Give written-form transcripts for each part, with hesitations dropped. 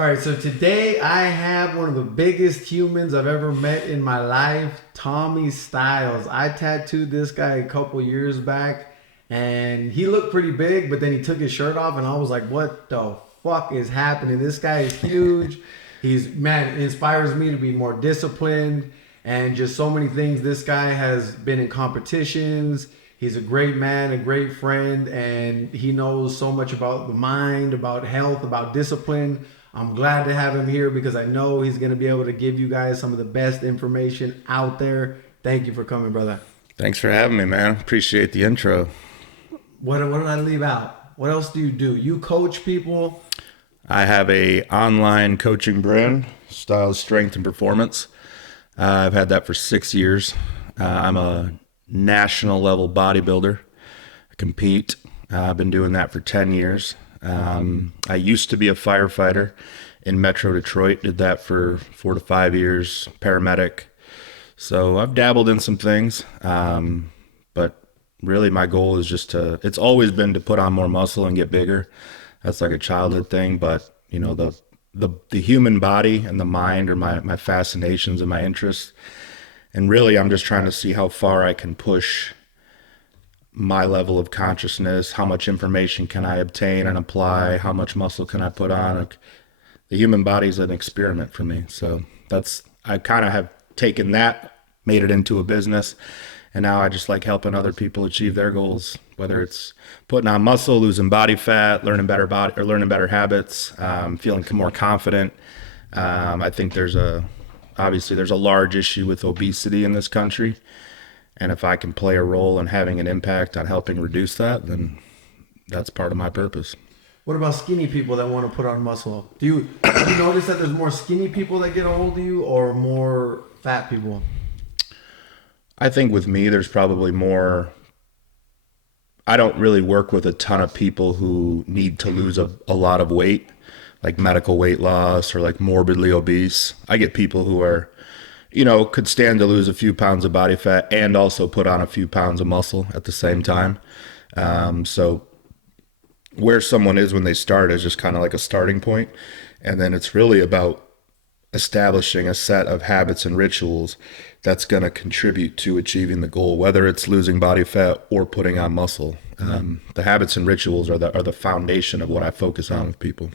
All right, so today I have one of the biggest humans I've ever met in my life, Tommy Stiles. I tattooed this guy a couple years back, and he looked pretty big, but then he took his shirt off, and I was like, what the fuck is happening? This guy is huge. Man, it inspires me to be more disciplined and just so many things. This guy has been in competitions. He's a great man, a great friend, and he knows so much about the mind, about health, about discipline. I'm glad to have him here because I know he's going to be able to give you guys some of the best information out there. Thank you for coming, brother. Thanks for having me, man. Appreciate the intro. What did I leave out? What else do? You coach people? I have a online coaching brand, Styles Strength and Performance. I've had that for 6 years. I'm a national level bodybuilder. I compete. I've been doing that for 10 years. I used to be a firefighter in Metro Detroit, did that for 4 to 5 years, paramedic. So I've dabbled in some things, but really my goal is it's always been to put on more muscle and get bigger. That's like a childhood thing, but you know, the human body and the mind are my fascinations and my interests. And really I'm just trying to see how far I can push my level of consciousness, how much information can I obtain and apply, how much muscle can I put on. Like, the human body is an experiment for me. So I kind of have taken that, made it into a business, and now I just like helping other people achieve their goals, whether it's putting on muscle, losing body fat, learning better habits, feeling more confident. I think obviously there's a large issue with obesity in this country. And if I can play a role in having an impact on helping reduce that, then that's part of my purpose. What about skinny people that want to put on muscle? Do you notice that there's more skinny people that get a hold of you or more fat people? I think with me, there's probably more. I don't really work with a ton of people who need to lose a lot of weight, like medical weight loss or like morbidly obese. I get people who are, could stand to lose a few pounds of body fat and also put on a few pounds of muscle at the same time. So where someone is when they start is just kind of like a starting point. And then it's really about establishing a set of habits and rituals that's going to contribute to achieving the goal, whether it's losing body fat or putting on muscle. The habits and rituals are the foundation of what I focus on with people.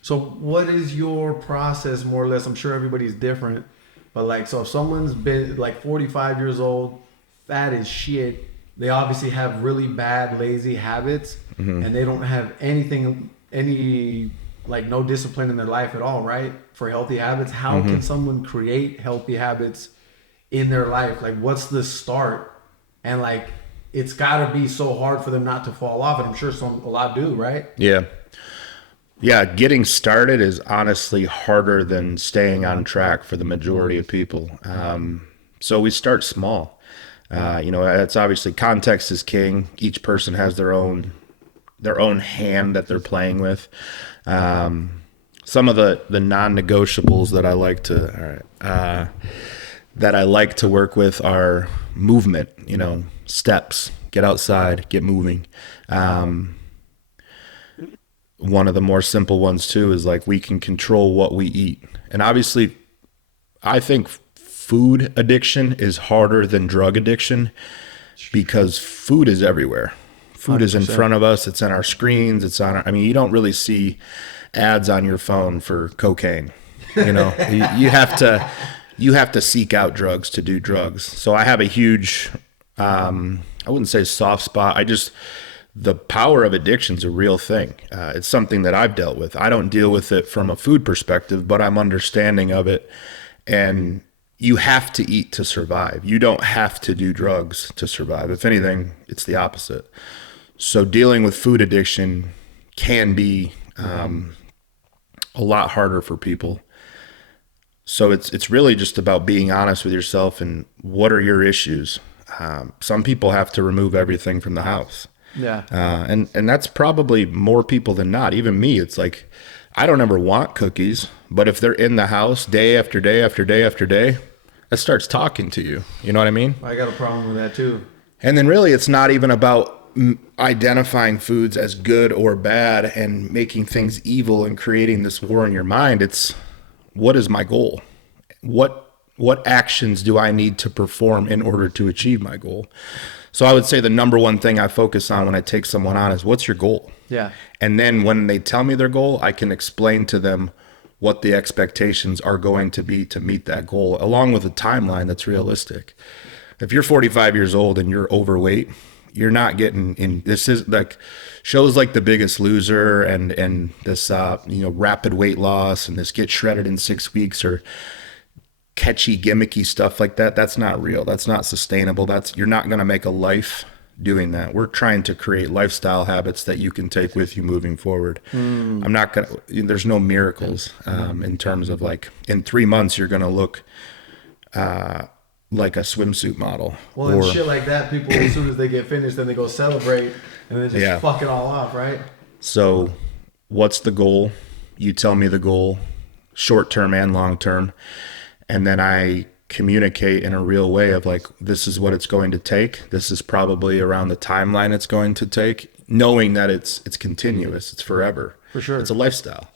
So what is your process, more or less? I'm sure everybody's different. But so if someone's been 45 years old, fat as shit, they obviously have really bad, lazy habits, and they don't have no discipline in their life at all, right? For healthy habits, how can someone create healthy habits in their life? What's the start? And it's gotta be so hard for them not to fall off, and I'm sure a lot do, right? Yeah, getting started is honestly harder than staying on track for the majority of people. So we start small. It's obviously context is king. Each person has their own hand that they're playing with. Some of the non-negotiables that I like to work with are movement. Steps. Get outside. Get moving. One of the more simple ones too is we can control what we eat. And obviously I think food addiction is harder than drug addiction because food is everywhere. Food 100%. Is in front of us. It's on our screens. You don't really see ads on your phone for cocaine. You have to seek out drugs to do drugs. So I have a huge, I wouldn't say soft spot. The power of addiction is a real thing. It's something that I've dealt with. I don't deal with it from a food perspective, but I'm understanding of it. And you have to eat to survive. You don't have to do drugs to survive. If anything, it's the opposite. So dealing with food addiction can be a lot harder for people. So it's really just about being honest with yourself and what are your issues. Some people have to remove everything from the house. Yeah. And that's probably more people than not. Even me, it's I don't ever want cookies, but if they're in the house day after day after day after day, that starts talking to you. You know what I mean? I got a problem with that too. And then really it's not even about identifying foods as good or bad and making things evil and creating this war in your mind. It's, what is my goal? What actions do I need to perform in order to achieve my goal? So I would say the number one thing I focus on when I take someone on is, what's your goal? Yeah. And then when they tell me their goal, I can explain to them what the expectations are going to be to meet that goal, along with a timeline that's realistic. If you're 45 years old and you're overweight, you're not getting in. This is like shows like The Biggest Loser and this rapid weight loss and this get shredded in 6 weeks or catchy gimmicky stuff like that. That's not real. That's not sustainable. You're not going to make a life doing that. We're trying to create lifestyle habits that you can take with you moving forward. I'm not going to, there's no miracles in terms of like in 3 months, you're going to look like a swimsuit model. Well, and shit like that, people, as soon as they get finished, then they go celebrate and then just fuck it all off, right? So what's the goal? You tell me the goal, short term and long term. And then I communicate in a real way of like, this is what it's going to take. This is probably around the timeline it's going to take, knowing that it's continuous, it's forever. For sure. It's a lifestyle.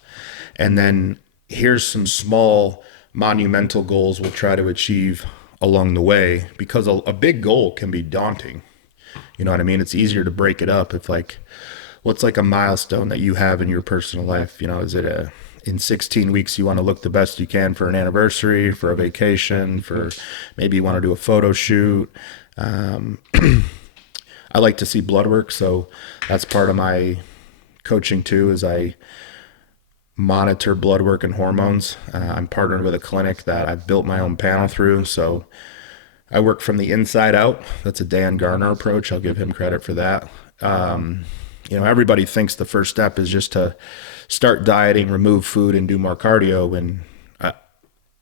And then here's some small monumental goals we'll try to achieve along the way, because a big goal can be daunting. You know what I mean? It's easier to break it up if like, what's like a milestone that you have in your personal life? You know, is it in 16 weeks, you want to look the best you can for an anniversary, for a vacation, for maybe you want to do a photo shoot. I like to see blood work. So that's part of my coaching too, is I monitor blood work and hormones. I'm partnered with a clinic that I've built my own panel through. So I work from the inside out. That's a Dan Garner approach. I'll give him credit for that. Everybody thinks the first step is just to start dieting, remove food, and do more cardio. When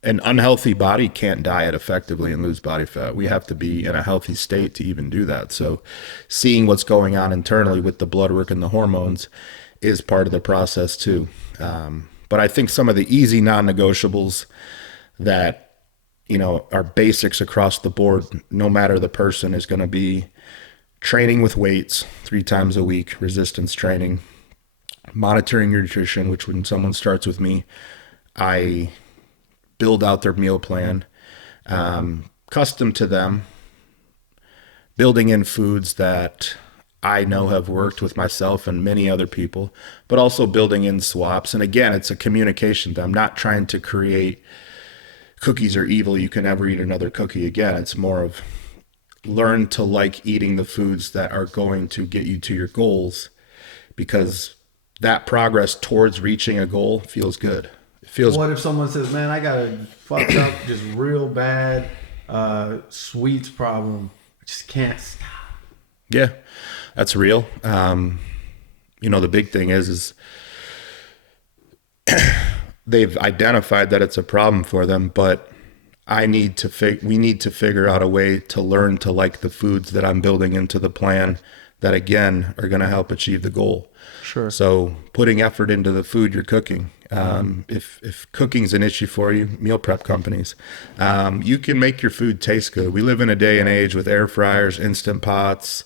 an unhealthy body can't diet effectively and lose body fat. We have to be in a healthy state to even do that. So seeing what's going on internally with the blood work and the hormones is part of the process too. But I think some of the easy non-negotiables that, are basics across the board, no matter the person, is going to be training with weights 3 times a week, resistance training, monitoring your nutrition, which when someone starts with me, I build out their meal plan, custom to them, building in foods that I know have worked with myself and many other people, but also building in swaps. And again, it's a communication thing. I'm not trying to create cookies are evil, you can never eat another cookie again. It's more of learn to like eating the foods that are going to get you to your goals, because that progress towards reaching a goal feels good. It feels. What if someone says, man, I got a fucked up, just real bad sweets problem. I just can't stop. Yeah, that's real. The big thing is they've identified that it's a problem for them, but we need to figure out a way to learn to like the foods that I'm building into the plan that, again, are going to help achieve the goal. Sure. So putting effort into the food you're cooking. If cooking's an issue for you, meal prep companies, you can make your food taste good. We live in a day and age with air fryers, instant pots,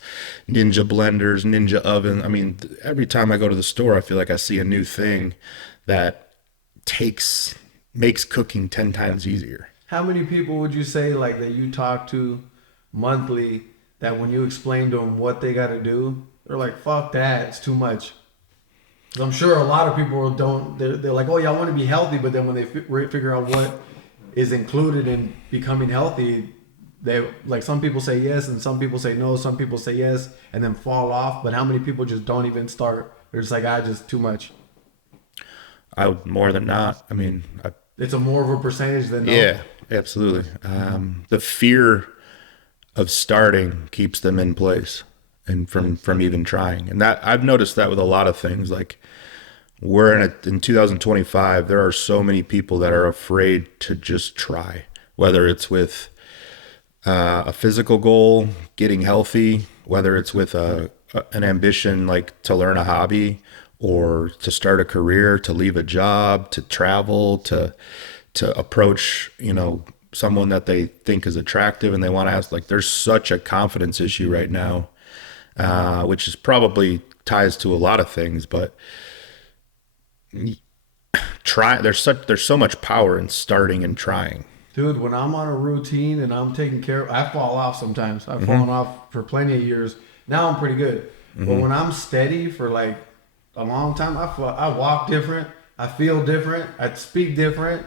ninja blenders, ninja oven. I mean, every time I go to the store, I feel like I see a new thing that makes cooking 10 times easier. How many people would you say like that you talk to monthly that when you explain to them what they got to do, they're like, fuck that, it's too much? Because I'm sure a lot of people they're like, oh yeah, I want to be healthy, but then when they figure out what is included in becoming healthy, they like, some people say yes and some people say no, some people say yes and then fall off. But how many people just don't even start? They're just like, just too much. I would more than not. I mean, it's a more of a percentage than no. Yeah, absolutely. The fear of starting keeps them in place and from even trying. And that I've noticed that with a lot of things. Like we're in 2025, there are so many people that are afraid to just try, whether it's with a physical goal, getting healthy, whether it's with an ambition like to learn a hobby or to start a career, to leave a job, to travel, to approach, someone that they think is attractive and they want to ask. Like there's such a confidence issue right now which is probably ties to a lot of things, but there's so much power in starting and trying. Dude, when I'm on a routine and I'm taking care of, I fall off sometimes. I've fallen off for plenty of years. Now I'm pretty good. But when I'm steady for like a long time, I walk different. I feel different. I speak different.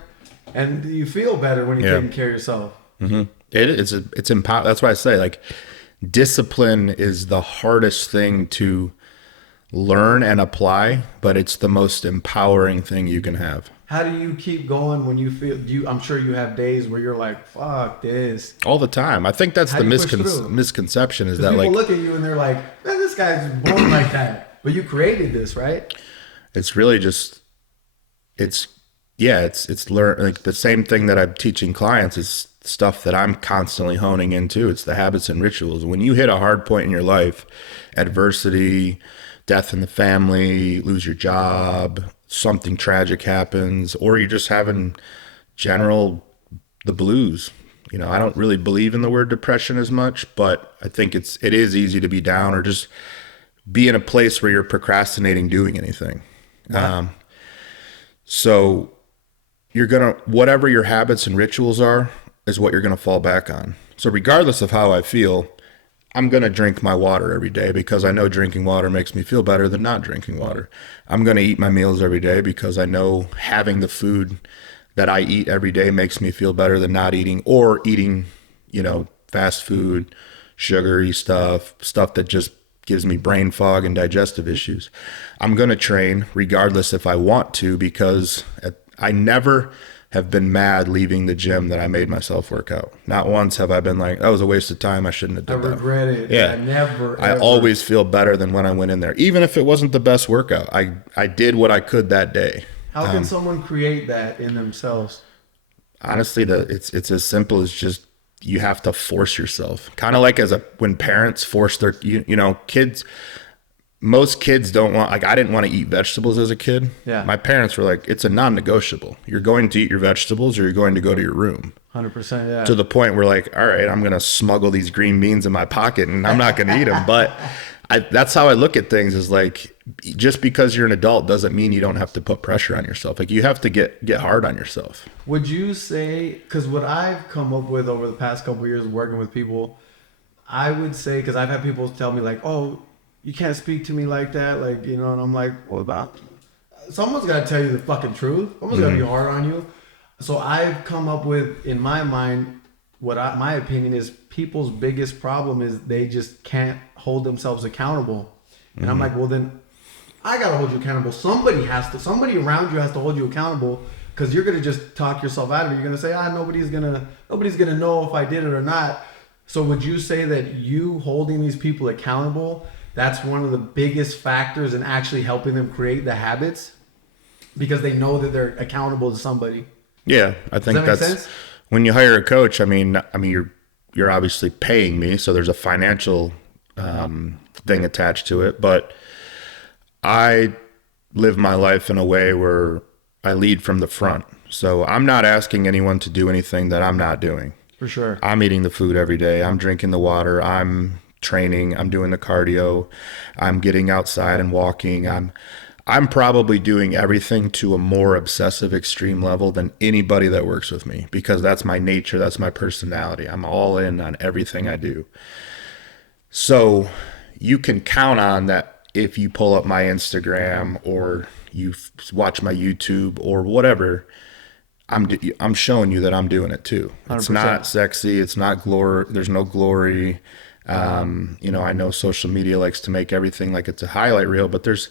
And you feel better when you're taking care of yourself. It's empower. That's why I say, like, discipline is the hardest thing to learn and apply, but it's the most empowering thing you can have. How do you keep going when you feel I'm sure you have days where you're like, fuck this. All the time. I think that's the misconception is that, people like, look at you and they're like, man, this guy's born like that. But you created this, right? It's really just, it's learn, like, the same thing that I'm teaching clients is stuff that I'm constantly honing into. It's the habits and rituals. When you hit a hard point in your life, adversity, death in the family, lose your job, something tragic happens, or you're just having the blues. You know, I don't really believe in the word depression as much, but I think it is easy to be down or just be in a place where you're procrastinating doing anything. So whatever your habits and rituals are is what you're going to fall back on. So regardless of how I feel, I'm going to drink my water every day because I know drinking water makes me feel better than not drinking water. I'm going to eat my meals every day because I know having the food that I eat every day makes me feel better than not eating, or eating, fast food, sugary stuff that just gives me brain fog and digestive issues. I'm going to train regardless if I want to, because I never have been mad leaving the gym that I made myself work out. Not once have I been like, that was a waste of time, I shouldn't have done that. I regret it. Yeah. I always feel better than when I went in there. Even if it wasn't the best workout, I did what I could that day. How can someone create that in themselves? Honestly, it's as simple as just, you have to force yourself. Kind of like when parents force their, kids. Most kids don't want, like, I didn't want to eat vegetables as a kid. Yeah. My parents were like, it's a non-negotiable. You're going to eat your vegetables or you're going to go to your room. 100%, yeah. To the point where, like, all right, I'm going to smuggle these green beans in my pocket and I'm not going to eat them. But that's how I look at things, is like, just because you're an adult doesn't mean you don't have to put pressure on yourself. Like, you have to get hard on yourself. Would you say, because what I've come up with over the past couple of years working with people, I would say, because I've had people tell me like, oh, you can't speak to me like that, like, and I'm like, well, someone's got to tell you the fucking truth. Someone's got to be hard on you. So I've come up with, in my mind, my opinion is, people's biggest problem is they just can't hold themselves accountable. And I'm like, well, then I got to hold you accountable. Somebody around you has to hold you accountable, because you're going to just talk yourself out of it. You're going to say, nobody's going to know if I did it or not. So would you say that you holding these people accountable, that's one of the biggest factors in actually helping them create the habits, because they know that they're accountable to somebody? Yeah, I think that's sense? When you hire a coach. I mean, you're obviously paying me, so there's a financial thing attached to it. But I live my life in a way where I lead from the front. So I'm not asking anyone to do anything that I'm not doing. For sure. I'm eating the food every day. I'm drinking the water. I'm training. I'm doing the cardio. I'm getting outside and walking. I'm probably doing everything to a more obsessive extreme level than anybody that works with me, because that's my nature. That's my personality. I'm all in on everything I do. So you can count on that. If you pull up my Instagram or you watch my YouTube or whatever, I'm showing you that I'm doing it too. 100%. It's not sexy. It's not glory. There's no glory. I know social media likes to make everything like it's a highlight reel, but there's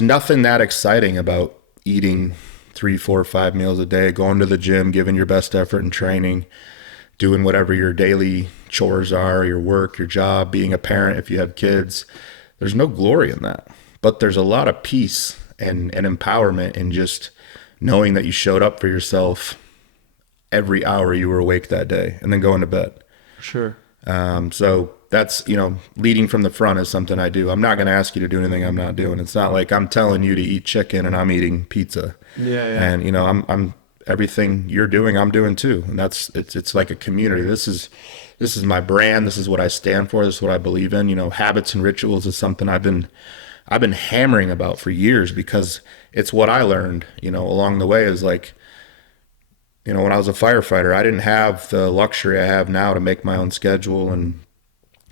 nothing that exciting about eating 3, 4, 5 meals a day, going to the gym, giving your best effort in training, doing whatever your daily chores are, your work, your job, being a parent if you have kids. There's no glory in that, but there's a lot of peace and empowerment in just knowing that you showed up for yourself every hour you were awake that day, and then going to bed. Sure. So that's, leading from the front is something I do. I'm not going to ask you to do anything I'm not doing. It's not like I'm telling you to eat chicken and I'm eating pizza. Yeah. And, I'm everything you're doing, I'm doing too. And it's like a community. This is my brand. This is what I stand for. This is what I believe in. You know, habits and rituals is something I've been hammering about for years, because it's what I learned, you know, along the way. Is like, you know, when I was a firefighter, I didn't have the luxury I have now to make my own schedule and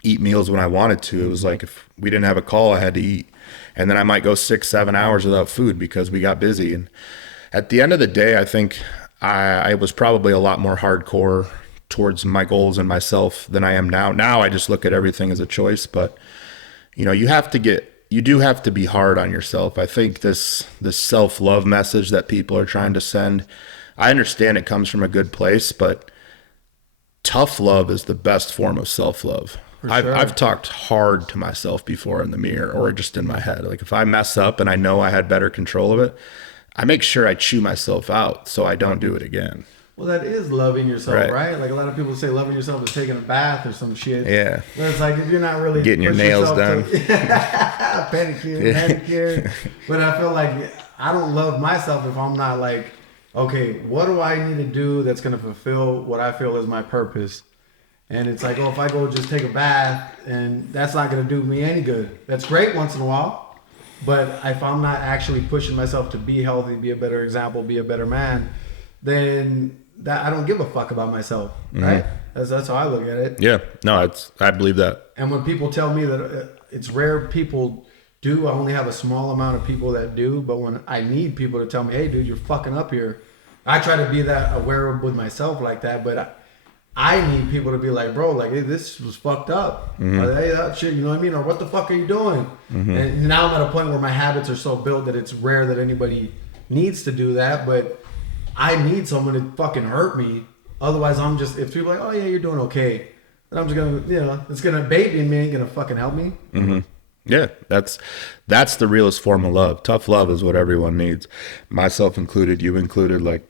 eat meals when I wanted to. It was like, if we didn't have a call, I had to eat. And then I might go 6-7 hours without food because we got busy. And at the end of the day, I think I was probably a lot more hardcore towards my goals and myself than I am now. Now I just look at everything as a choice. But, you know, you do have to be hard on yourself. I think this self-love message that people are trying to send, I understand it comes from a good place, but tough love is the best form of self-love. I've talked hard to myself before in the mirror or just in my head. Like if I mess up and I know I had better control of it, I make sure I chew myself out so I don't do it again. Well, that is loving yourself, right? Like a lot of people say loving yourself is taking a bath or some shit. Yeah. But it's like if you're not really getting your nails done. pedicure. But I feel like I don't love myself if I'm not like, okay, what do I need to do that's going to fulfill what I feel is my purpose? And it's like, oh, if I go just take a bath, and that's not going to do me any good. That's great once in a while. But if I'm not actually pushing myself to be healthy, be a better example, be a better man, then that I don't give a fuck about myself, right? That's how I look at it. Yeah, no, I believe that. And when people tell me that it's rare people do, I only have a small amount of people that do. But when I need people to tell me, hey, dude, you're fucking up here, I try to be that aware with myself like that. But I need people to be like, bro, like, hey, this was fucked up. Or, hey, that shit, you know what I mean? Or what the fuck are you doing? And now I'm at a point where my habits are so built that it's rare that anybody needs to do that. But I need someone to fucking hurt me. Otherwise, I'm just, if people are like, oh yeah, you're doing okay, then I'm just gonna, you know, it's gonna baby me, ain't gonna fucking help me. Yeah, that's the realest form of love. Tough love is what everyone needs, myself included, you included. Like,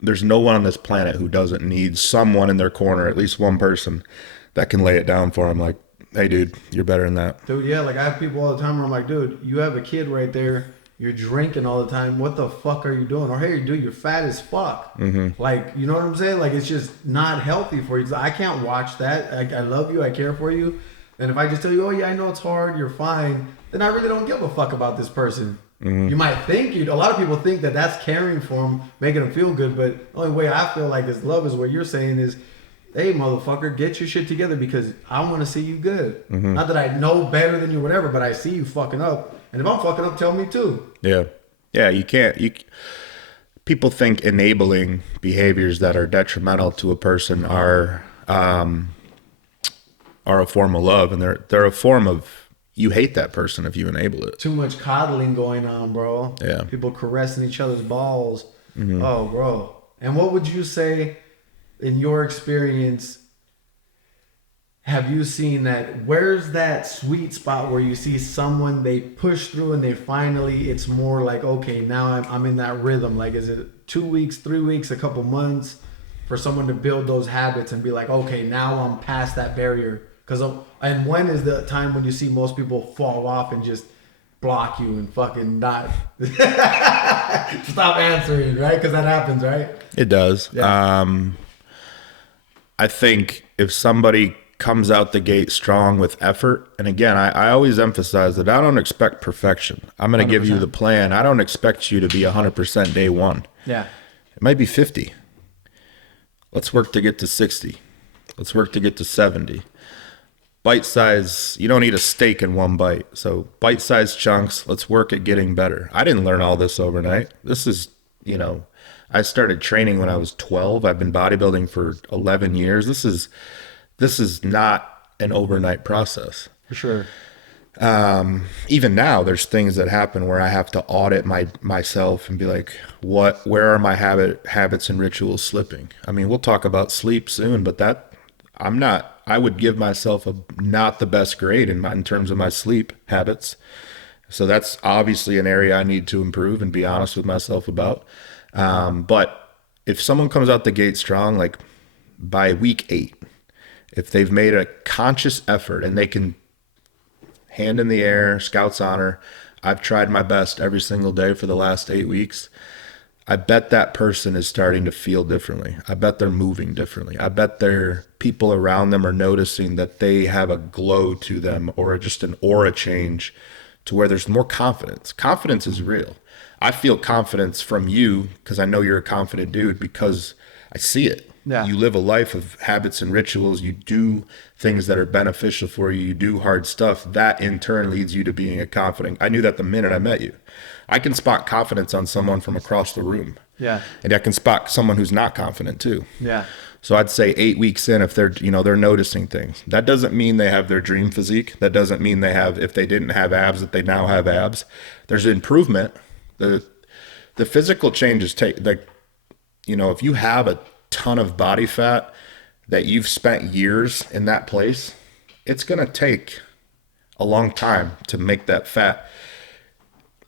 there's no one on this planet who doesn't need someone in their corner, at least one person that can lay it down for them. Like, hey, dude, you're better than that. Dude, yeah, like I have people all the time where I'm like, dude, you have a kid right there. You're drinking all the time. What the fuck are you doing? Or hey, dude, you're fat as fuck. Like, you know what I'm saying? Like, it's just not healthy for you. I can't watch that. I love you. I care for you. And if I just tell you, oh yeah, I know it's hard, you're fine, then I really don't give a fuck about this person. You might think a lot of people think that that's caring for them, making them feel good. But the only way I feel like is love is what you're saying is, hey, motherfucker, get your shit together because I want to see you good. Not that I know better than you, whatever, but I see you fucking up. And if I'm fucking up, tell me too. Yeah, you can't. People think enabling behaviors that are detrimental to a person are a form of love, and they're a form of, you hate that person if you enable it. Too much coddling going on, bro. Yeah. People caressing each other's balls. Oh, bro. And what would you say, in your experience, have you seen that? Where's that sweet spot where you see someone, they push through and they finally, it's more like, okay, now I'm in that rhythm. Like, is it 2 weeks, 3 weeks, a couple months for someone to build those habits and be like, okay, now I'm past that barrier? And when is the time when you see most people fall off and just block you and fucking not stop answering, right? Because that happens, right? It does. Yeah. I think if somebody comes out the gate strong with effort, and again, I always emphasize that I don't expect perfection. I'm going to give you the plan. I don't expect you to be 100% day one. Yeah. It might be 50. Let's work to get to 60. Let's work to get to 70. Bite size, you don't eat a steak in one bite. So bite-sized chunks, let's work at getting better. I didn't learn all this overnight. This is, I started training when I was 12. I've been bodybuilding for 11 years. This is not an overnight process. For sure. Even now, there's things that happen where I have to audit myself and be like, where are my habits and rituals slipping? I mean, we'll talk about sleep soon, but I would give myself not the best grade in terms of my sleep habits. So that's obviously an area I need to improve and be honest with myself about. But if someone comes out the gate strong, like by week 8, if they've made a conscious effort and they can, hand in the air, Scout's honor, I've tried my best every single day for the last 8 weeks. I bet that person is starting to feel differently. I bet they're moving differently. I bet their people around them are noticing that they have a glow to them or just an aura change to where there's more confidence. Confidence is real. I feel confidence from you because I know you're a confident dude because I see it. Yeah. You live a life of habits and rituals. You do things that are beneficial for you. You do hard stuff. That in turn leads you to being a confident. I knew that the minute I met you. I can spot confidence on someone from across the room. Yeah. And I can spot someone who's not confident too. Yeah. So I'd say 8 weeks in, if they're, they're noticing things, that doesn't mean they have their dream physique. That doesn't mean they have, if they didn't have abs, that they now have abs. There's improvement. The physical changes take, like, if you have a ton of body fat that you've spent years in that place, it's going to take a long time to make that fat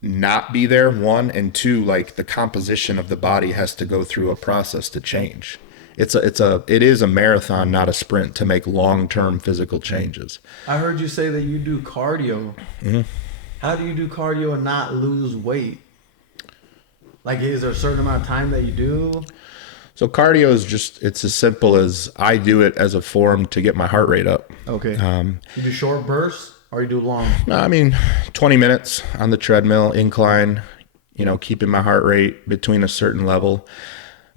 not be there, one, and two, like the composition of the body has to go through a process to change. It is a marathon, not a sprint, to make long-term physical changes. I heard you say that you do cardio. Mm-hmm. How do you do cardio and not lose weight? Like, is there a certain amount of time that you do? So cardio is just, it's as simple as I do it as a form to get my heart rate up. Okay. You do short bursts or you do long? No, I mean, 20 minutes on the treadmill, incline, keeping my heart rate between a certain level.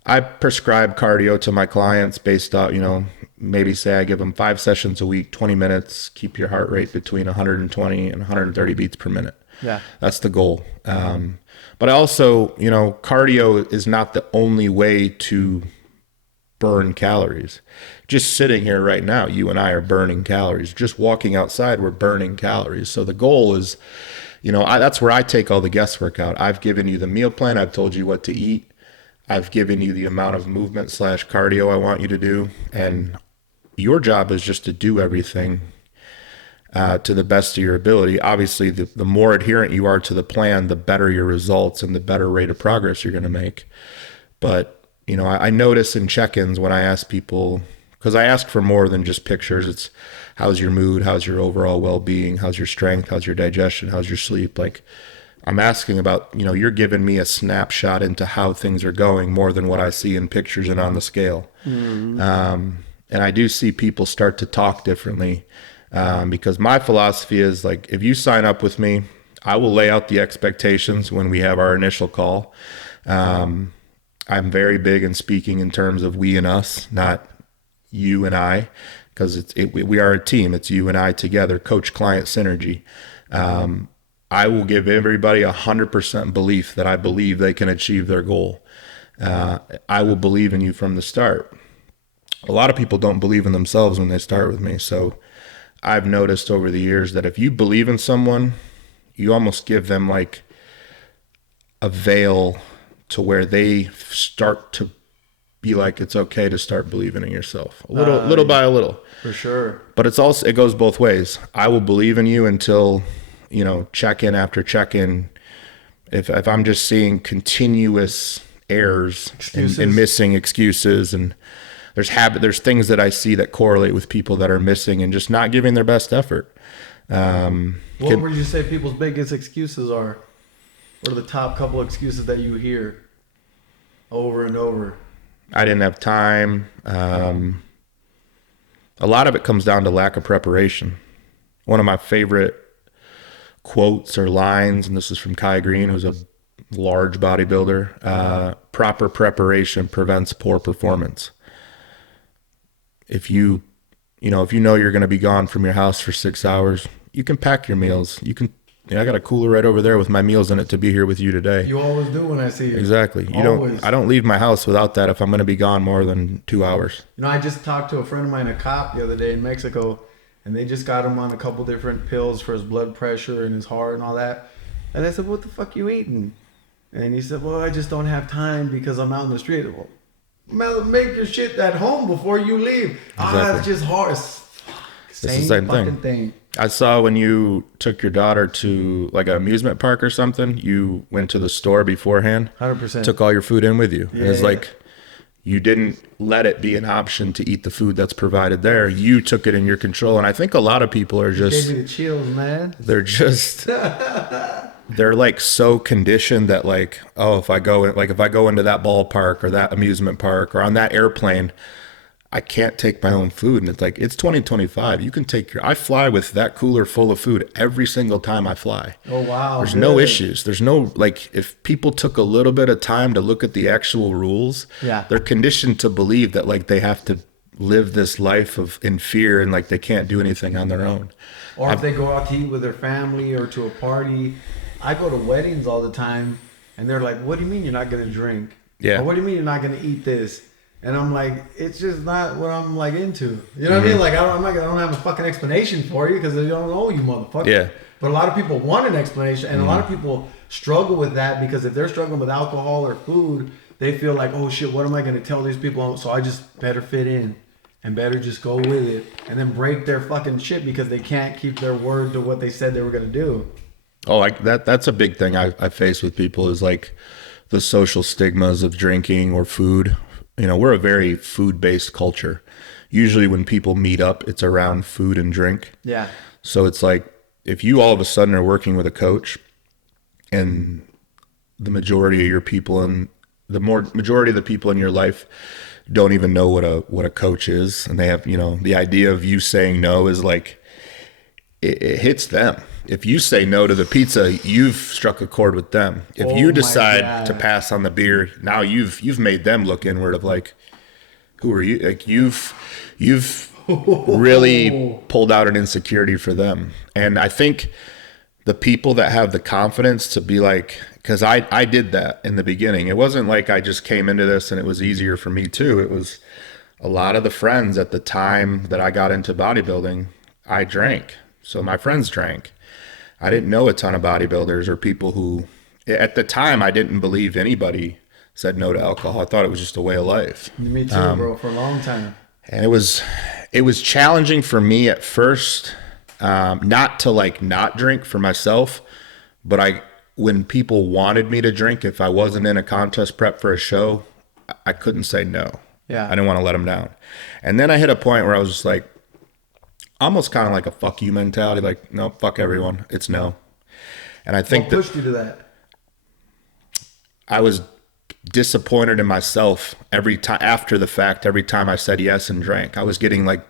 I prescribe cardio to my clients based on, maybe say I give them 5 sessions a week, 20 minutes, keep your heart rate between 120 and 130 beats per minute. Yeah. That's the goal. But I also, cardio is not the only way to burn calories. Just sitting here right now, you and I are burning calories. Just walking outside, we're burning calories. So the goal is, that's where I take all the guesswork out. I've given you the meal plan. I've told you what to eat. I've given you the amount of movement / cardio I want you to do. And your job is just to do everything to the best of your ability. Obviously, the more adherent you are to the plan, the better your results and the better rate of progress you're going to make. But, I notice in check-ins when I ask people, because I ask for more than just pictures. It's how's your mood? How's your overall well-being? How's your strength? How's your digestion? How's your sleep? Like, I'm asking about, you're giving me a snapshot into how things are going more than what I see in pictures and on the scale. Mm-hmm. And I do see people start to talk differently. Because my philosophy is, like, if you sign up with me, I will lay out the expectations when we have our initial call. I'm very big in speaking in terms of we and us, not you and I, because we are a team. It's you and I together, coach-client synergy. I will give everybody 100% belief that I believe they can achieve their goal. I will believe in you from the start. A lot of people don't believe in themselves when they start with me, so I've noticed over the years that if you believe in someone, you almost give them like a veil to where they start to be like, it's okay to start believing in yourself little by a little. For sure. But it goes both ways. I will believe in you until, check in after check in. If I'm just seeing continuous errors and missing excuses, and there's things that I see that correlate with people that are missing and just not giving their best effort. What would you say people's biggest excuses are? What are the top couple excuses that you hear over and over? I didn't have time. A lot of it comes down to lack of preparation. One of my favorite quotes or lines, and this is from Kai Green, who's a large bodybuilder, proper preparation prevents poor performance. If you know you're going to be gone from your house for 6 hours, you can pack your meals. I got a cooler right over there with my meals in it to be here with you today. You always do when I see you. Exactly. I don't leave my house without that if I'm going to be gone more than 2 hours. I just talked to a friend of mine, a cop, the other day in Mexico, and they just got him on a couple different pills for his blood pressure and his heart and all that. And I said, what the fuck you eating? And he said, well, I just don't have time because I'm out in the street. Well, make your shit at home before you leave. Exactly. It's just hard. It's the same thing. I saw when you took your daughter to like an amusement park or something, you went to the store beforehand. 100%. Took all your food in with you. Yeah, and it's like you didn't let it be an option to eat the food that's provided there. You took it in your control. And I think a lot of people are just... Gave me the chills, man. They're just... they're like so conditioned that like, oh, if I go into that ballpark or that amusement park or on that airplane, I can't take my own food. And it's like, it's 2025. You can take I fly with that cooler full of food every single time I fly. Oh, wow. There's good. no issues. There's no, like, if people took a little bit of time to look at the actual rules, Yeah. they're conditioned to believe that like they have to live this life in fear and like they can't do anything on their own. Or if they go out to eat with their family or to a party. I go to weddings all the time and they're like, what do you mean you're not going to drink? Yeah. Or what do you mean you're not going to eat this? And I'm like, it's just not what I'm like into. You know what I mean? Like, I don't have a fucking explanation for you because I don't know you, motherfucker. Yeah. But a lot of people want an explanation, and a lot of people struggle with that because if they're struggling with alcohol or food, they feel like, oh shit, what am I going to tell these people? So I just better fit in and better just go with it and then break their fucking shit because they can't keep their word to what they said they were going to do. Oh, like that's a big thing I face with people is like the social stigmas of drinking or food. You know, we're a very food-based culture. Usually when people meet up, it's around food and drink. Yeah. So it's like if you all of a sudden are working with a coach and the majority of your people and majority of the people in your life don't even know what a coach is, and they have, you know, the idea of you saying no is like it hits them. If you say no to the pizza, you've struck a chord with them. If you decide to pass on the beer, now you've made them look inward of like, who are you? Like you've really pulled out an insecurity for them. And I think the people that have the confidence to be like, because I did that in the beginning. It wasn't like I just came into this and it was easier for me too. It was a lot of the friends at the time that I got into bodybuilding, I drank. So my friends drank. I didn't know a ton of bodybuilders or people who, at the time, I didn't believe anybody said no to alcohol. I thought it was just a way of life. Me too, bro, for a long time. And it was challenging for me at first, not to like not drink for myself, but when people wanted me to drink, if I wasn't in a contest prep for a show, I couldn't say no. Yeah. I didn't want to let them down. And then I hit a point where I was just like, almost kind of like a fuck you mentality, like, no, fuck everyone. It's no. And I think what pushed you to that? I was disappointed in myself every time after the fact. Every time I said yes and drank, I was getting like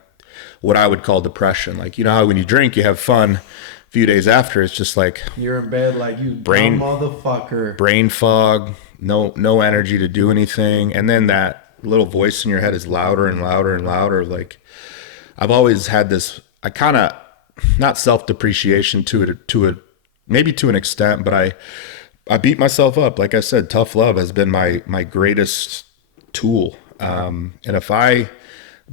what I would call depression. Like, you know how when you drink, you have fun. A few days after, it's just like you're in bed, like you dumb motherfucker. Brain fog, no energy to do anything, and then that little voice in your head is louder and louder and louder. Like, I've always had this, I kind of, not self-depreciation to an extent, but I beat myself up. Like I said, tough love has been my greatest tool. And if I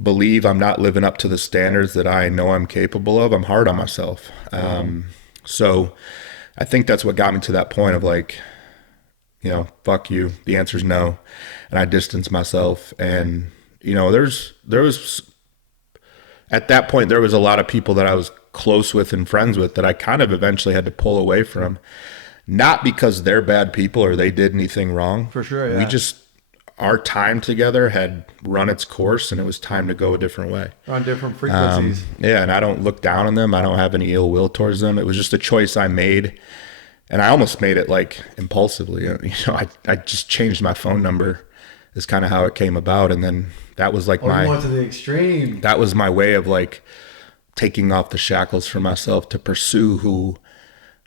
believe I'm not living up to the standards that I know I'm capable of, I'm hard on myself. So I think that's what got me to that point of like, you know, fuck you. The answer's no. And I distanced myself. And, you know, there was, at that point, there was a lot of people that I was close with and friends with that I kind of eventually had to pull away from. Not because they're bad people or they did anything wrong. For sure, yeah. Our time together had run its course and it was time to go a different way. On different frequencies. Yeah, and I don't look down on them. I don't have any ill will towards them. It was just a choice I made. And I almost made it like impulsively. You know, I just changed my phone number is kind of how it came about. And then that was like you went to the extreme. That was my way of like taking off the shackles for myself to pursue who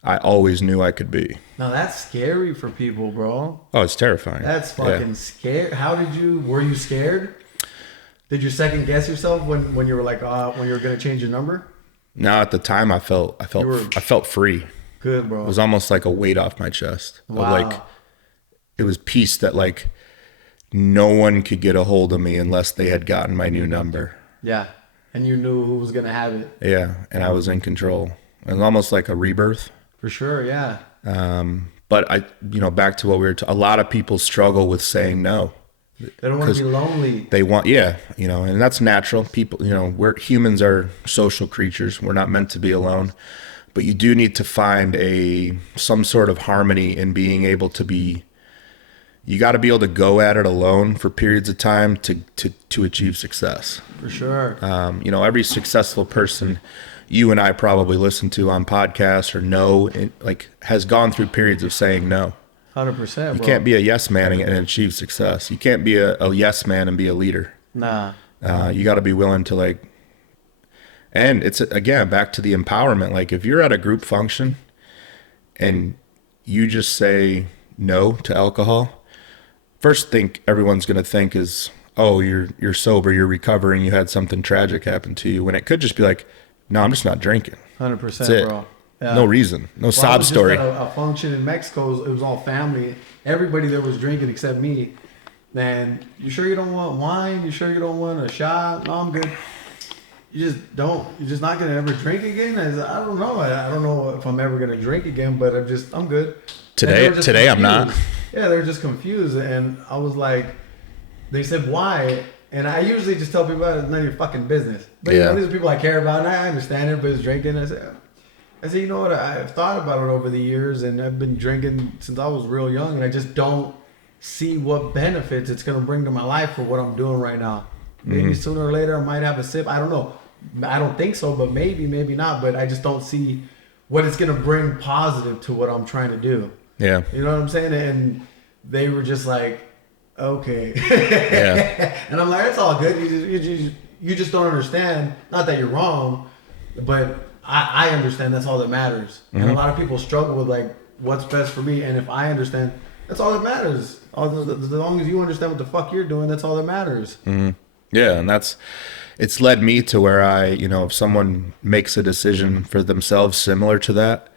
I always knew I could be. Now that's scary for people, bro. Oh, it's terrifying. That's fucking scary. Were you scared? Did you second guess yourself when you were like, when you were going to change your number? No, at the time I felt free. Good, bro. It was almost like a weight off my chest. Wow. Like, it was peace that like no one could get a hold of me unless they had gotten my new number. Yeah. And you knew who was going to have it. Yeah. And I was in control. It was almost like a rebirth. For sure. Yeah. But back to what we were a lot of people struggle with saying no. They don't want to be lonely. They want, and that's natural. People, humans are social creatures. We're not meant to be alone. But you do need to find some sort of harmony in being able to be. You got to be able to go at it alone for periods of time to achieve success. For sure. Every successful person you and I probably listen to on podcasts or know, like has gone through periods of saying no. 100%. You can't be a yes man and achieve success. You can't be a yes man and be a leader. Nah. You got to be willing to like, and it's again back to the empowerment. Like if you're at a group function and you just say no to alcohol, first thing everyone's going to think is, oh, you're sober, you're recovering, you had something tragic happen to you. When it could just be like, no, I'm just not drinking. 100%, bro. Yeah. No reason, no sob story. Just at a function in Mexico. It was all family. Everybody there was drinking except me. Man, you sure you don't want wine? You sure you don't want a shot? No, I'm good. You just don't. You're just not gonna ever drink again. I don't know. I don't know if I'm ever gonna drink again. But I'm good. Today confused. I'm not. Yeah, they were just confused, and I was like, they said why, and I usually just tell people it's none of your fucking business. But yeah. These are people I care about, and I understand everybody's drinking. I said, you know what? I've thought about it over the years, and I've been drinking since I was real young, and I just don't see what benefits it's going to bring to my life for what I'm doing right now. Maybe sooner or later I might have a sip. I don't know. I don't think so, but maybe not. But I just don't see what it's going to bring positive to what I'm trying to do. Yeah. You know what I'm saying? And they were just like, okay. Yeah. And I'm like, it's all good. You just don't understand. Not that you're wrong, but I understand that's all that matters. And a lot of people struggle with like, what's best for me? And if I understand, that's all that matters. As long as you understand what the fuck you're doing, that's all that matters. Yeah, and it's led me to where if someone makes a decision for themselves similar to that,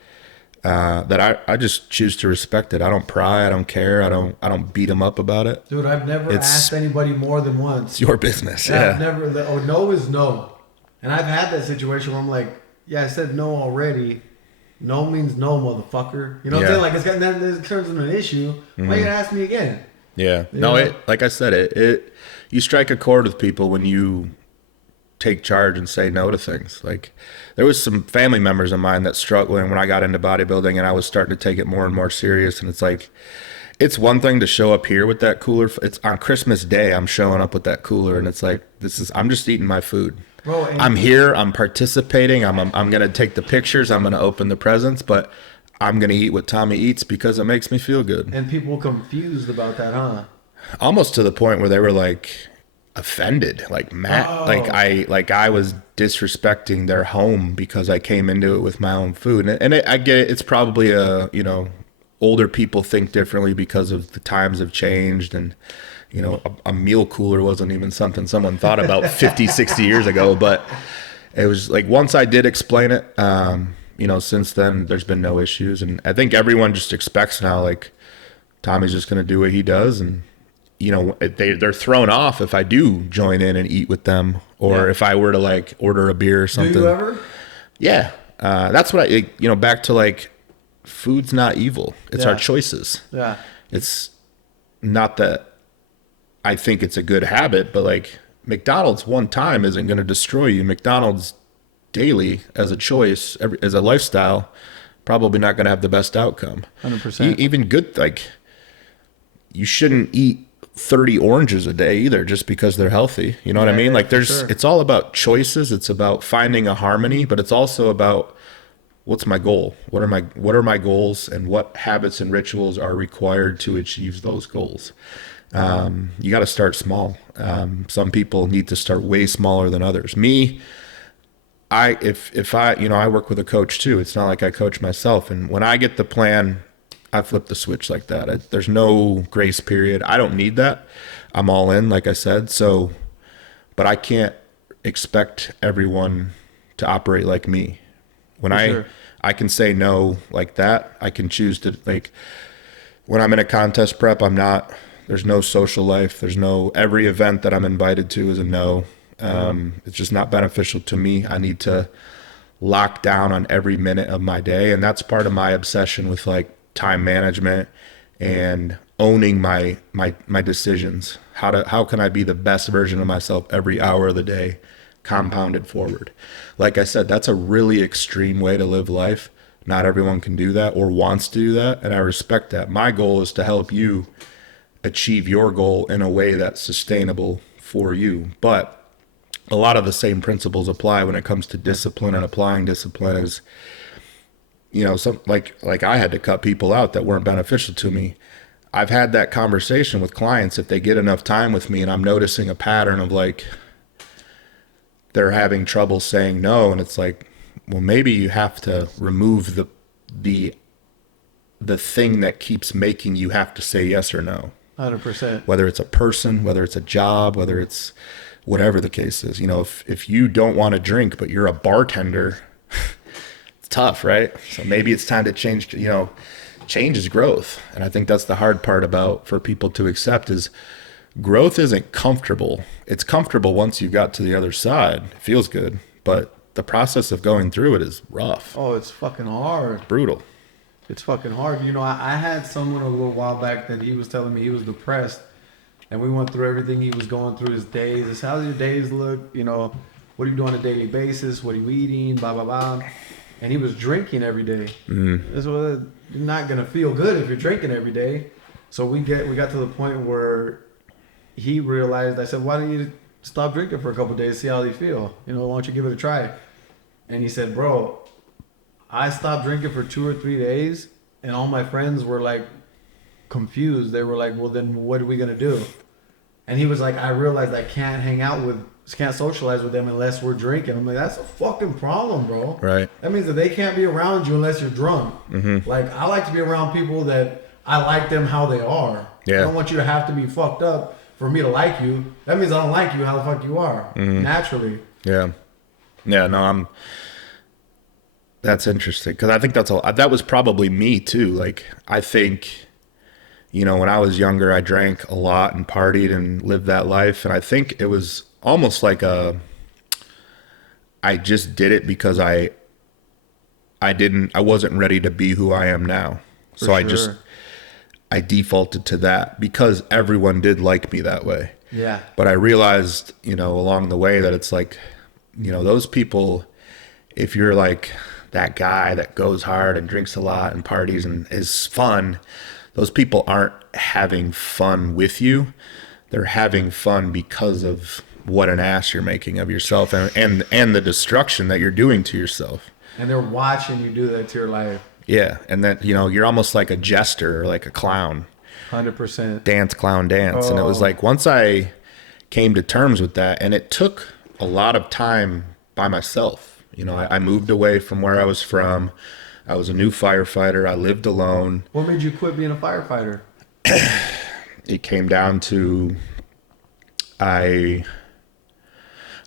that I just choose to respect it. I don't pry. I don't care. I don't beat them up about it. Dude, I've never asked anybody more than once. It's your business. Yeah. I've never. No is no, and I've had that situation where I'm like, yeah, I said no already. No means no, motherfucker. You know what I'm saying? Like it turns into an issue. Why you gonna ask me again? Yeah. Like I said, it you strike a chord with people when you take charge and say no to things. Like there was some family members of mine that struggling when I got into bodybuilding and I was starting to take it more and more serious. And it's like, it's one thing to show up here with that cooler. It's on Christmas Day, I'm showing up with that cooler and it's like, I'm just eating my food. Bro, I'm here, I'm participating. I'm going to take the pictures. I'm going to open the presents, but I'm going to eat what Tommy eats because it makes me feel good. And people confused about that, huh? Almost to the point where they were like, offended, like mad, like I was disrespecting their home because I came into it with my own food, and I get it. It's probably older people think differently because of the times have changed, and a meal cooler wasn't even something someone thought about 50, 60 years ago. But it was like once I did explain it, since then there's been no issues, and I think everyone just expects now like Tommy's just going to do what he does, and they're thrown off if I do join in and eat with them, or if I were to like order a beer or something. Do you ever? Yeah. That's what back to like, food's not evil. It's our choices. Yeah. It's not that I think it's a good habit, but like McDonald's one time isn't going to destroy you. McDonald's daily as a choice, as a lifestyle, probably not going to have the best outcome. 100%. Even good, like you shouldn't eat 30 oranges a day either just because they're healthy. You know what I mean? Like it's all about choices. It's about finding a harmony, but it's also about what's my goal? What are my goals, and what habits and rituals are required to achieve those goals? You got to start small. Some people need to start way smaller than others. Me, if I work with a coach too. It's not like I coach myself. And when I get the plan, I flip the switch like that. There's no grace period. I don't need that. I'm all in, like I said. So, but I can't expect everyone to operate like me. When I can say no like that, I can choose to, like, when I'm in a contest prep, there's no social life. Every event that I'm invited to is a no. It's just not beneficial to me. I need to lock down on every minute of my day. And that's part of my obsession with like time management and owning my decisions. How can I be the best version of myself every hour of the day, compounded forward? Like I said, that's a really extreme way to live life. Not everyone can do that or wants to do that, and I respect that. My goal is to help you achieve your goal in a way that's sustainable for you. But a lot of the same principles apply when it comes to discipline and applying discipline. Is, some like I had to cut people out that weren't beneficial to me. I've had that conversation with clients. If they get enough time with me and I'm noticing a pattern of like they're having trouble saying no, and it's like, well, maybe you have to remove the thing that keeps making you have to say yes or no. 100%. Whether it's a person, whether it's a job, whether it's whatever the case is. If you don't want to drink but you're a bartender, it's tough, right? So maybe it's time to change. Change is growth. And I think that's the hard part for people to accept is growth isn't comfortable. It's comfortable once you got to the other side. It feels good. But the process of going through it is rough. Oh, it's fucking hard. Brutal. It's fucking hard. I had someone a little while back that he was telling me he was depressed. And we went through everything he was going through, his days. It's how your days look? What are you doing on a daily basis? What are you eating? Blah, blah, blah. And he was drinking every day. That's what, you're not going to feel good if you're drinking every day. So we got to the point where he realized, I said, why don't you stop drinking for a couple of days, see how they feel? Why don't you give it a try? And he said, bro, I stopped drinking for 2 or 3 days, and all my friends were like confused. They were like, well, then what are we going to do? And he was like, I realized I can't socialize with them unless we're drinking. I'm like, that's a fucking problem, bro. Right. That means that they can't be around you unless you're drunk. Mm-hmm. Like, I like to be around people that I like them how they are. Yeah. I don't want you to have to be fucked up for me to like you. That means I don't like you how the fuck you are. Mm-hmm. Naturally. Yeah. Yeah, no, that's interesting. Because I think that was probably me too. Like, I think, when I was younger, I drank a lot and partied and lived that life. And I think it was almost like I just did it because I wasn't ready to be who I am now. So sure. I defaulted to that because everyone did like me that way. Yeah. But I realized, along the way that it's like, those people, if you're like that guy that goes hard and drinks a lot and parties and is fun, those people aren't having fun with you. They're having fun because of what an ass you're making of yourself and the destruction that you're doing to yourself. And they're watching you do that to your life. Yeah. And then, you're almost like a jester or like a clown. 100%. Dance, clown, dance. Oh. And it was like, once I came to terms with that, and it took a lot of time by myself. I moved away from where I was from. I was a new firefighter. I lived alone. What made you quit being a firefighter? It came down to I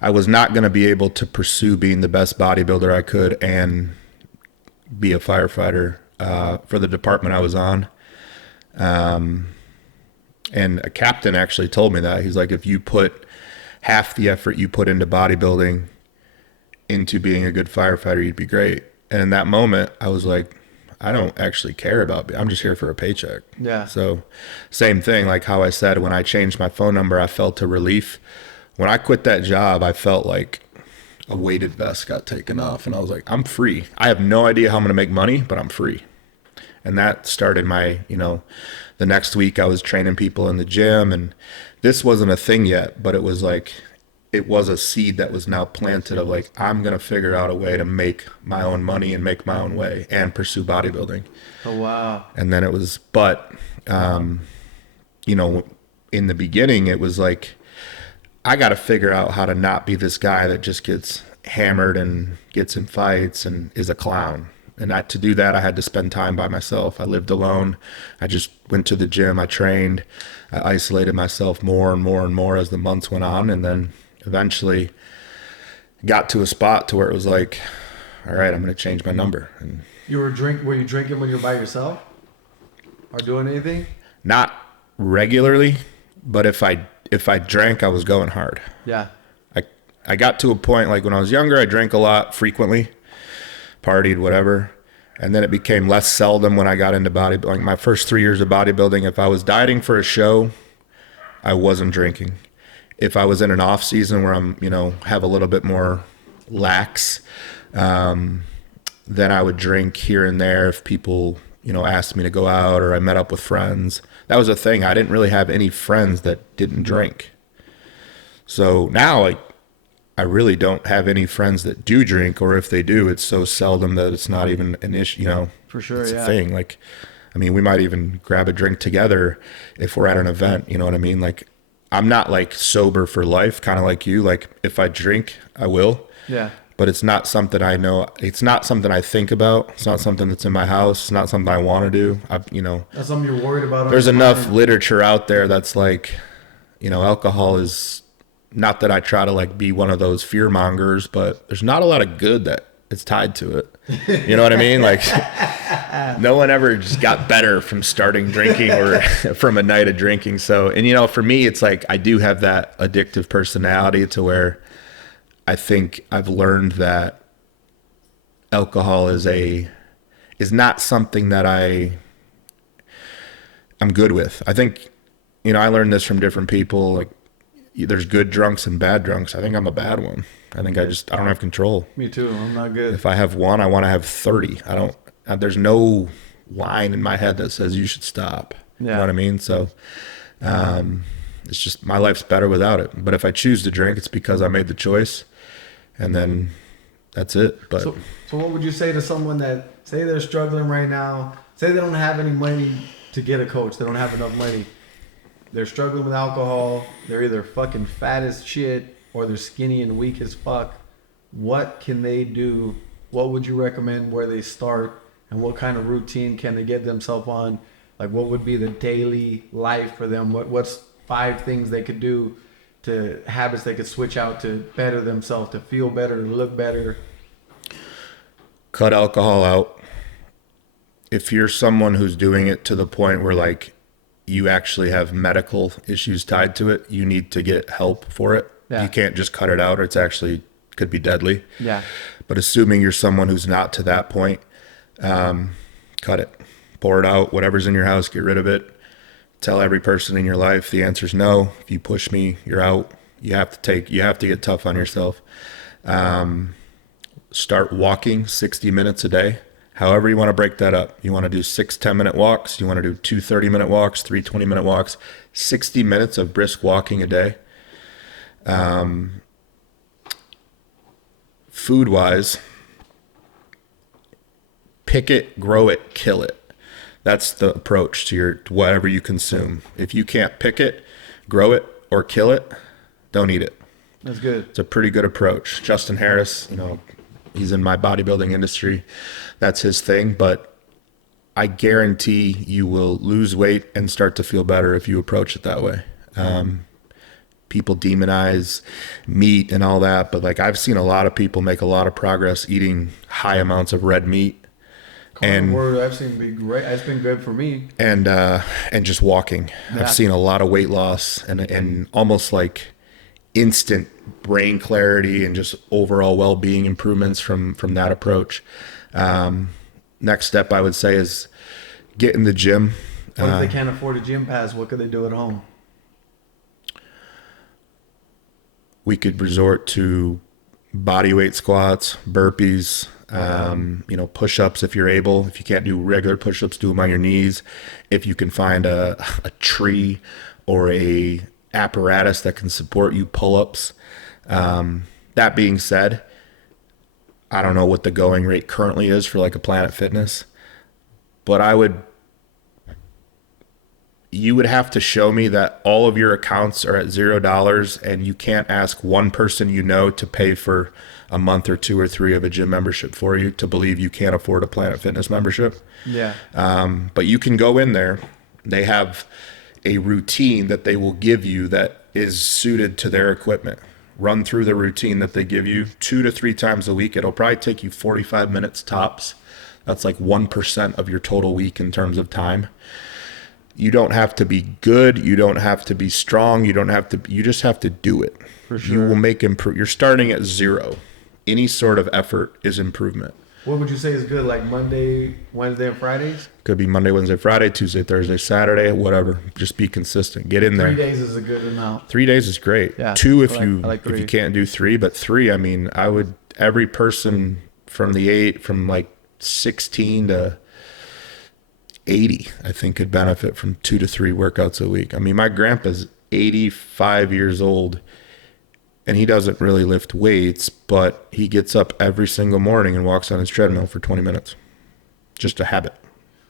was not going to be able to pursue being the best bodybuilder I could and be a firefighter for the department I was on. And a captain actually told me that. He's like, if you put half the effort you put into bodybuilding into being a good firefighter, you'd be great. And in that moment, I was like, I don't actually care about I'm just here for a paycheck. Yeah. So same thing, like how I said, when I changed my phone number, I felt a relief. When I quit that job, I felt like a weighted vest got taken off, and I was like, I'm free. I have no idea how I'm going to make money, but I'm free. And that started my, the next week I was training people in the gym, and this wasn't a thing yet, but it was like, it was a seed that was now planted of like, I'm going to figure out a way to make my own money and make my own way and pursue bodybuilding. Oh, wow. And then it was, but, in the beginning, it was like, I got to figure out how to not be this guy that just gets hammered and gets in fights and is a clown. And to do that, I had to spend time by myself. I lived alone. I just went to the gym. I trained. I isolated myself more and more and more as the months went on. And then eventually got to a spot to where it was like, all right, I'm going to change my number. And were you drinking when you were by yourself or doing anything? Not regularly, but if I drank, I was going hard. Yeah. I got to a point, like when I was younger, I drank a lot frequently, partied, whatever. And then it became less seldom when I got into bodybuilding. Like my first 3 years of bodybuilding, if I was dieting for a show, I wasn't drinking. If I was in an off season where I'm, have a little bit more lax, then I would drink here and there if people, asked me to go out or I met up with friends. That was a thing. I didn't really have any friends that didn't drink. So now, like, I really don't have any friends that do drink, or if they do, it's so seldom that it's not even an issue, you know. For sure, it's yeah. a thing. Like, I mean, we might even grab a drink together if we're at an event, you know what I mean? Like, I'm not like sober for life, kind of like you. Like, if I drink, I will. Yeah. But it's not something I know. It's not something I think about. It's not something that's in my house. It's not something I want to do. You know, That's something you're worried about. there's enough literature out there that's like, you know, alcohol is, not that I try to like be one of those fear mongers, but there's not a lot of good that is tied to it. You know what I mean? Like, no one ever just got better from starting drinking or from a night of drinking. So, and you know, for me, it's like, I do have that addictive personality to where I think I've learned that alcohol is not something that I'm good with. I think, you know, I learned this from different people. Like, there's good drunks and bad drunks. I think I'm a bad one. I think I don't have control. Me too. I'm not good. If I have one, I want to have 30. There's no line in my head that says you should stop. Yeah. You know what I mean? So, it's just, my life's better without it. But if I choose to drink, it's because I made the choice, and then that's it. But so what would you say to someone that, say they're struggling right now, say they don't have any money to get a coach, they don't have enough money, they're struggling with alcohol, they're either fucking fat as shit or they're skinny and weak as fuck. What can they do? What would you recommend where they start, and what kind of routine can they get themselves on? Like, what would be the daily life for them? What's 5 things they could do, to habits they could switch out to better themselves, to feel better, to look better? Cut alcohol out. If you're someone who's doing it to the point where like you actually have medical issues tied to it, you need to get help for it. Yeah. You can't just cut it out, or it's actually could be deadly. Yeah. But assuming you're someone who's not to that point, cut it, pour it out, whatever's in your house, get rid of it. Tell every person in your life the answer's no. If you push me, you're out. You have to get tough on yourself. Start walking 60 minutes a day. However you want to break that up. You want to do 6 10-minute walks. You want to do 2 30-minute walks, 3 20-minute walks, 60 minutes of brisk walking a day. Food-wise, pick it, grow it, kill it. That's the approach to whatever you consume. If you can't pick it, grow it, or kill it, don't eat it. That's good. It's a pretty good approach. Justin Harris, you know, he's in my bodybuilding industry. That's his thing. But I guarantee you will lose weight and start to feel better if you approach it that way. People demonize meat and all that, but like, I've seen a lot of people make a lot of progress eating high amounts of red meat. Carnivore, I've seen be great. It's been good for me. And just walking. Yeah. I've seen a lot of weight loss and almost like instant brain clarity and just overall well-being improvements from that approach. Next step I would say is get in the gym. What if they can't afford a gym pass? What could they do at home? We could resort to body weight squats, burpees, you know, push-ups if you're able. If you can't do regular push-ups, do them on your knees. If you can find a tree or a apparatus that can support you, pull-ups. That being said, I don't know what the going rate currently is for like a Planet Fitness, but you would have to show me that all of your accounts are at $0 and you can't ask one person you know to pay for a month or 2 or 3 of a gym membership for you to believe you can't afford a Planet Fitness membership. Yeah. But you can go in there. They have a routine that they will give you that is suited to their equipment. Run through the routine that they give you 2 to 3 times a week. It'll probably take you 45 minutes tops. That's like 1% of your total week in terms of time. You don't have to be good. You don't have to be strong. You just have to do it. For sure. You will make You're starting at 0. Any sort of effort is improvement. What would you say is good? Like Monday, Wednesday, and Fridays? Could be Monday, Wednesday, Friday, Tuesday, Thursday, Saturday, whatever. Just be consistent. Get in there. 3 days is a good amount. 3 days is great. Yeah, 2 I like if 3. you can't do 3, but 3, I mean, I would, every person from like 16 to 80, I think could benefit from 2 to 3 workouts a week. I mean, my grandpa's 85 years old and he doesn't really lift weights, but he gets up every single morning and walks on his treadmill for 20 minutes. Just a habit.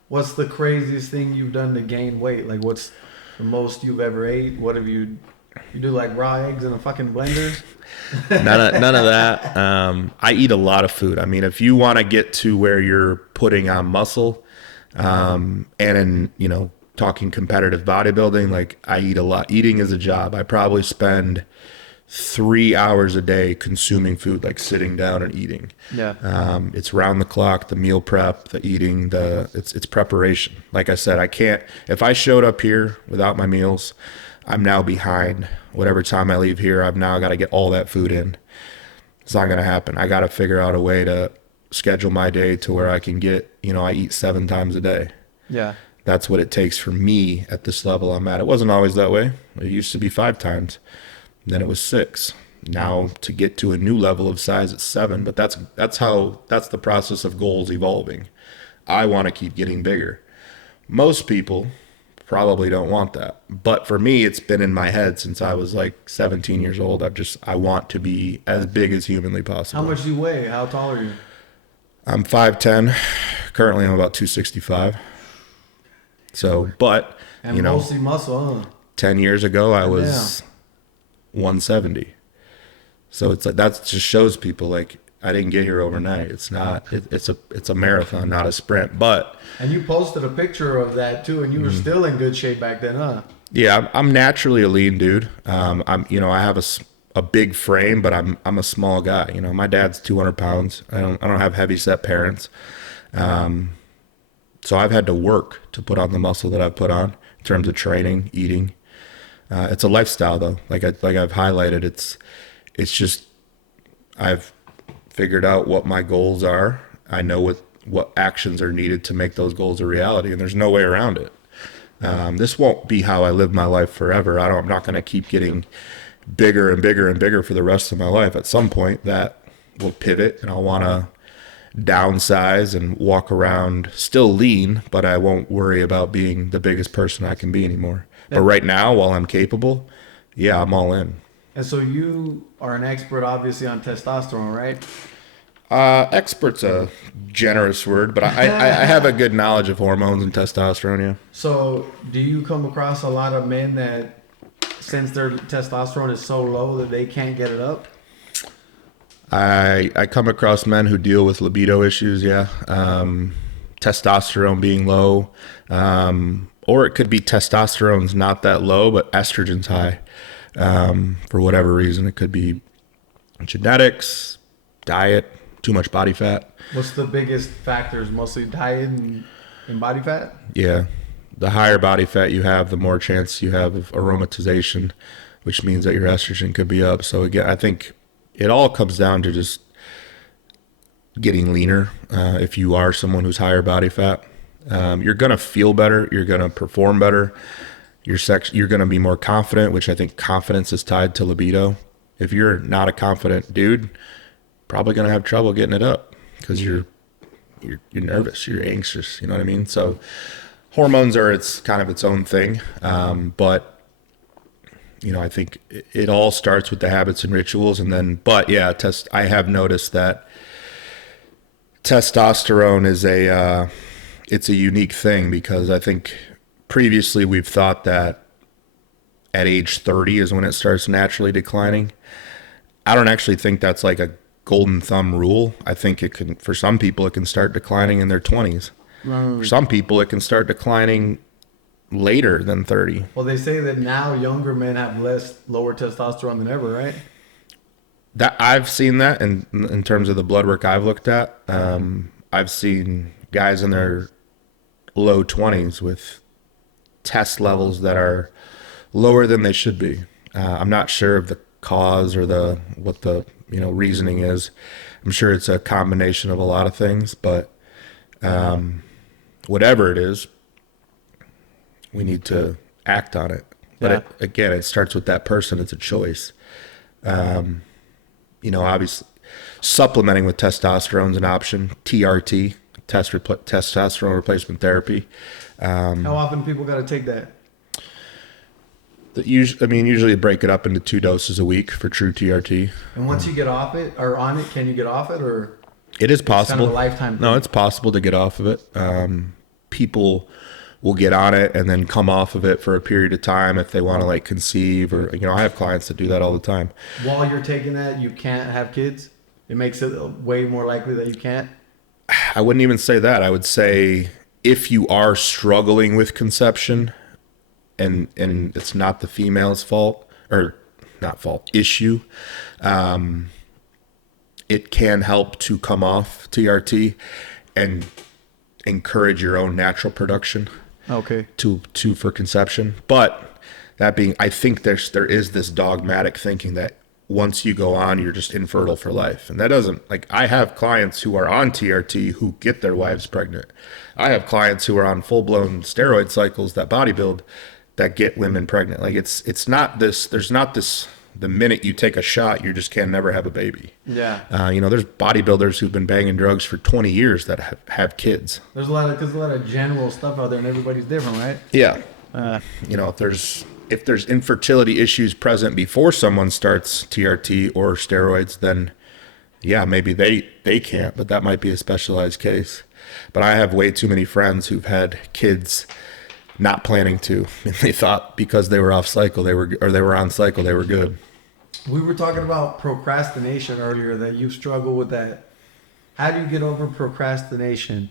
What's the craziest thing you've done to gain weight? Like, what's the most you've ever ate? What have you do, like raw eggs in a fucking blender? None of that. I eat a lot of food. I mean, if you want to get to where you're putting on muscle, and in, talking competitive bodybuilding, like I eat a lot. Eating is a job. I probably spend 3 hours a day consuming food, like sitting down and eating. Yeah. It's round the clock, the meal prep, the eating, it's preparation. Like I said, if I showed up here without my meals, I'm now behind. Whatever time I leave here, I've now got to get all that food in. It's not going to happen. I got to figure out a way to schedule my day to where I can get, I eat 7 times a day. Yeah. That's what it takes for me at this level I'm at. It wasn't always that way. It used to be 5 times. Then it was 6. Now to get to a new level of size, it's 7. But that's the process of goals evolving. I want to keep getting bigger. Most people probably don't want that. But for me, it's been in my head since I was like 17 years old. I want to be as big as humanly possible. How much do you weigh? How tall are you? I'm 5'10". Currently, I'm about 265. So, but, And mostly muscle, huh? 10 years ago, I was 170. So it's like, that just shows people like I didn't get here overnight. It's not, it's a marathon, not a sprint. But and you posted a picture of that too, and you were still in good shape back then, huh? yeah, I'm naturally a lean dude. I have a big frame, but I'm a small guy. My dad's 200 pounds. I don't have heavy set parents. So I've had to work to put on the muscle that I've put on in terms of training, eating. It's a lifestyle though. Like I've highlighted, it's just, I've figured out what my goals are. I know what actions are needed to make those goals a reality, and there's no way around it. This won't be how I live my life forever. I'm not going to keep getting bigger and bigger and bigger for the rest of my life. At some point that will pivot and I'll want to downsize and walk around still lean, but I won't worry about being the biggest person I can be anymore. But right now, while I'm capable, yeah, I'm all in. And so you are an expert, obviously, on testosterone, right? Expert's a generous word, but I have a good knowledge of hormones and testosterone, yeah. So do you come across a lot of men that, since their testosterone is so low that they can't get it up? I come across men who deal with libido issues, yeah. Testosterone being low, or it could be testosterone's not that low, but estrogen's high. For whatever reason, it could be genetics, diet, too much body fat. What's the biggest factors? Mostly diet and body fat? Yeah. The higher body fat you have, the more chance you have of aromatization, which means that your estrogen could be up. So again, I think it all comes down to just getting leaner. If you are someone who's higher body fat, you're going to feel better. You're going to perform better. You're going to be more confident, which I think confidence is tied to libido. If you're not a confident dude, probably going to have trouble getting it up because you're nervous, you're anxious, you know what I mean? So hormones are its own thing. But I think it all starts with the habits and rituals, and then, but yeah, I have noticed that testosterone is it's a unique thing, because I think previously we've thought that at age 30 is when it starts naturally declining. I don't actually think that's like a golden thumb rule. I think for some people, it can start declining in their 20s. For some people, it can start declining later than 30. Well, they say that now younger men have lower testosterone than ever, right? That I've seen that in terms of the blood work I've looked at. I've seen guys in their low 20s with test levels that are lower than they should be. I'm not sure of the cause or what the reasoning is. I'm sure it's a combination of a lot of things, but whatever it is, we need to act on it. But Yeah. it starts with that person. It's a choice. Obviously, supplementing with testosterone is an option. TRT, testosterone replacement therapy. How often people got to take that? Usually break it up into 2 doses a week for true TRT. And once you get off it or on it, can you get off it, or it is possible? Kind of a lifetime thing? No, it's possible to get off of it. People will get on it and then come off of it for a period of time if they want to like conceive, or I have clients that do that all the time. While you're taking that, you can't have kids. It makes it way more likely that you can't. I wouldn't even say that. I would say if you are struggling with conception, and it's not the female's fault, or not fault, issue, it can help to come off TRT and encourage your own natural production. Okay. To for conception. But that being, I think there is this dogmatic thinking that once you go on, you're just infertile for life. And that doesn't, like, I have clients who are on TRT who get their wives pregnant. I have clients who are on full-blown steroid cycles that bodybuild that get women pregnant. Like, it's not this, there's not this, the minute you take a shot, you just can never have a baby. Yeah. There's bodybuilders who've been banging drugs for 20 years that have kids. There's a lot of general stuff out there, and everybody's different, right? Yeah. If there's infertility issues present before someone starts TRT or steroids, then yeah, maybe they can't, but that might be a specialized case. But I have way too many friends who've had kids not planning to, and they thought because they were off cycle, they were on cycle, they were good. We were talking about procrastination earlier, that you struggle with that. How do you get over procrastination?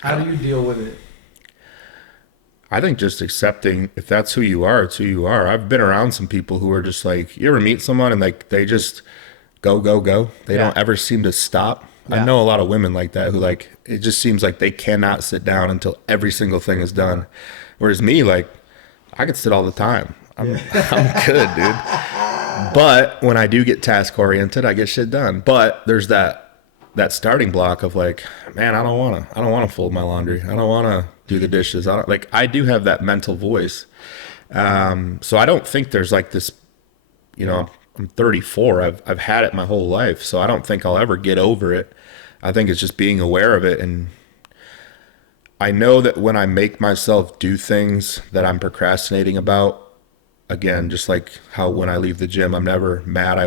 How do you deal with it? I think just accepting, if that's who you are, it's who you are. I've been around some people who are just like, you ever meet someone and like they just go. They don't ever seem to stop. Yeah. I know a lot of women like that who like, it just seems like they cannot sit down until every single thing is done. Whereas me, like, I could sit all the time. I'm good, dude. But when I do get task oriented, I get shit done. But there's that starting block of like, man, I don't want to fold my laundry. I don't want to do the dishes. I do have that mental voice. So I don't think there's like this, I'm 34. I've had it my whole life. So I don't think I'll ever get over it. I think it's just being aware of it. And I know that when I make myself do things that I'm procrastinating about, again, just like how when I leave the gym, I'm never mad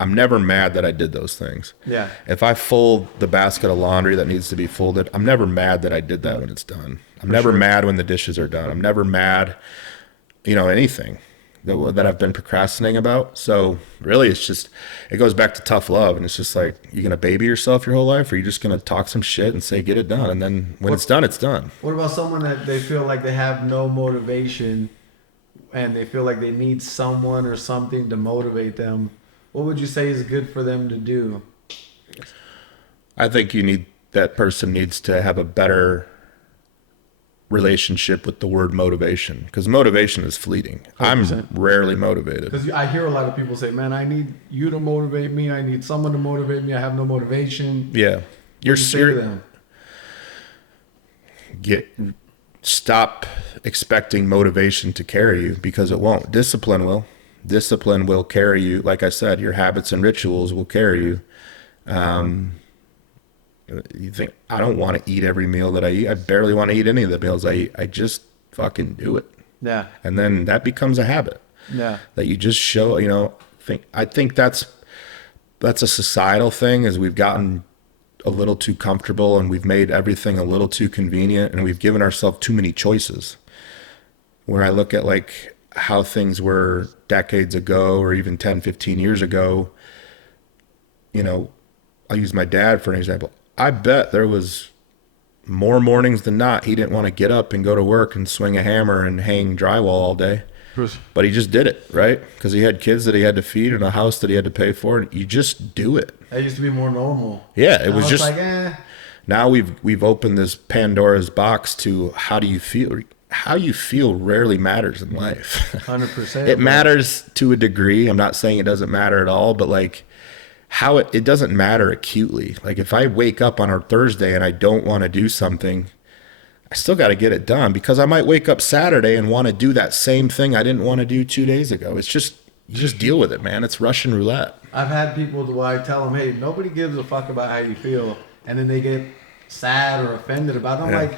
I'm never mad that I did those things. Yeah. If I fold the basket of laundry that needs to be folded, I'm never mad that I did that when it's done. I'm never mad when the dishes are done. I'm never mad, anything that I've been procrastinating about. So really it goes back to tough love. And it's just like, you going to baby yourself your whole life, or you just going to talk some shit and say, get it done. And then when it's done, it's done. What about someone that they feel like they have no motivation and they feel like they need someone or something to motivate them? What would you say is good for them to do? I think that person needs to have a better relationship with the word motivation, because motivation is fleeting. 100%. I'm rarely motivated. Because I hear a lot of people say, man, I need you to motivate me. I need someone to motivate me. I have no motivation. Yeah. Stop expecting motivation to carry you, because it won't. Discipline will carry you. Like I said, your habits and rituals will carry you. You think, I don't want to eat every meal that I eat. I barely want to eat any of the meals I eat. I just fucking do it. Yeah. And then that becomes a habit. Yeah. That you just show, I think that's a societal thing, is we've gotten a little too comfortable and we've made everything a little too convenient, and we've given ourselves too many choices. Where I look at like how things were decades ago, or even 10, 15 years ago, I'll use my dad for an example. I bet there was more mornings than not he didn't want to get up and go to work and swing a hammer and hang drywall all day. But he just did it, right? Because he had kids that he had to feed and a house that he had to pay for. And you just do it. That used to be more normal. Yeah, it was just like, Now we've opened this Pandora's box to how do you feel? How you feel rarely matters in life. 100%. It matters to a degree. I'm not saying it doesn't matter at all, but like how it doesn't matter acutely. Like if I wake up on a Thursday and I don't want to do something, I still got to get it done, because I might wake up Saturday and want to do that same thing I didn't want to do 2 days ago. It's just, you just deal with it, man. It's Russian roulette. I've had people where I tell them, hey, nobody gives a fuck about how you feel. And then they get sad or offended about it. I'm like,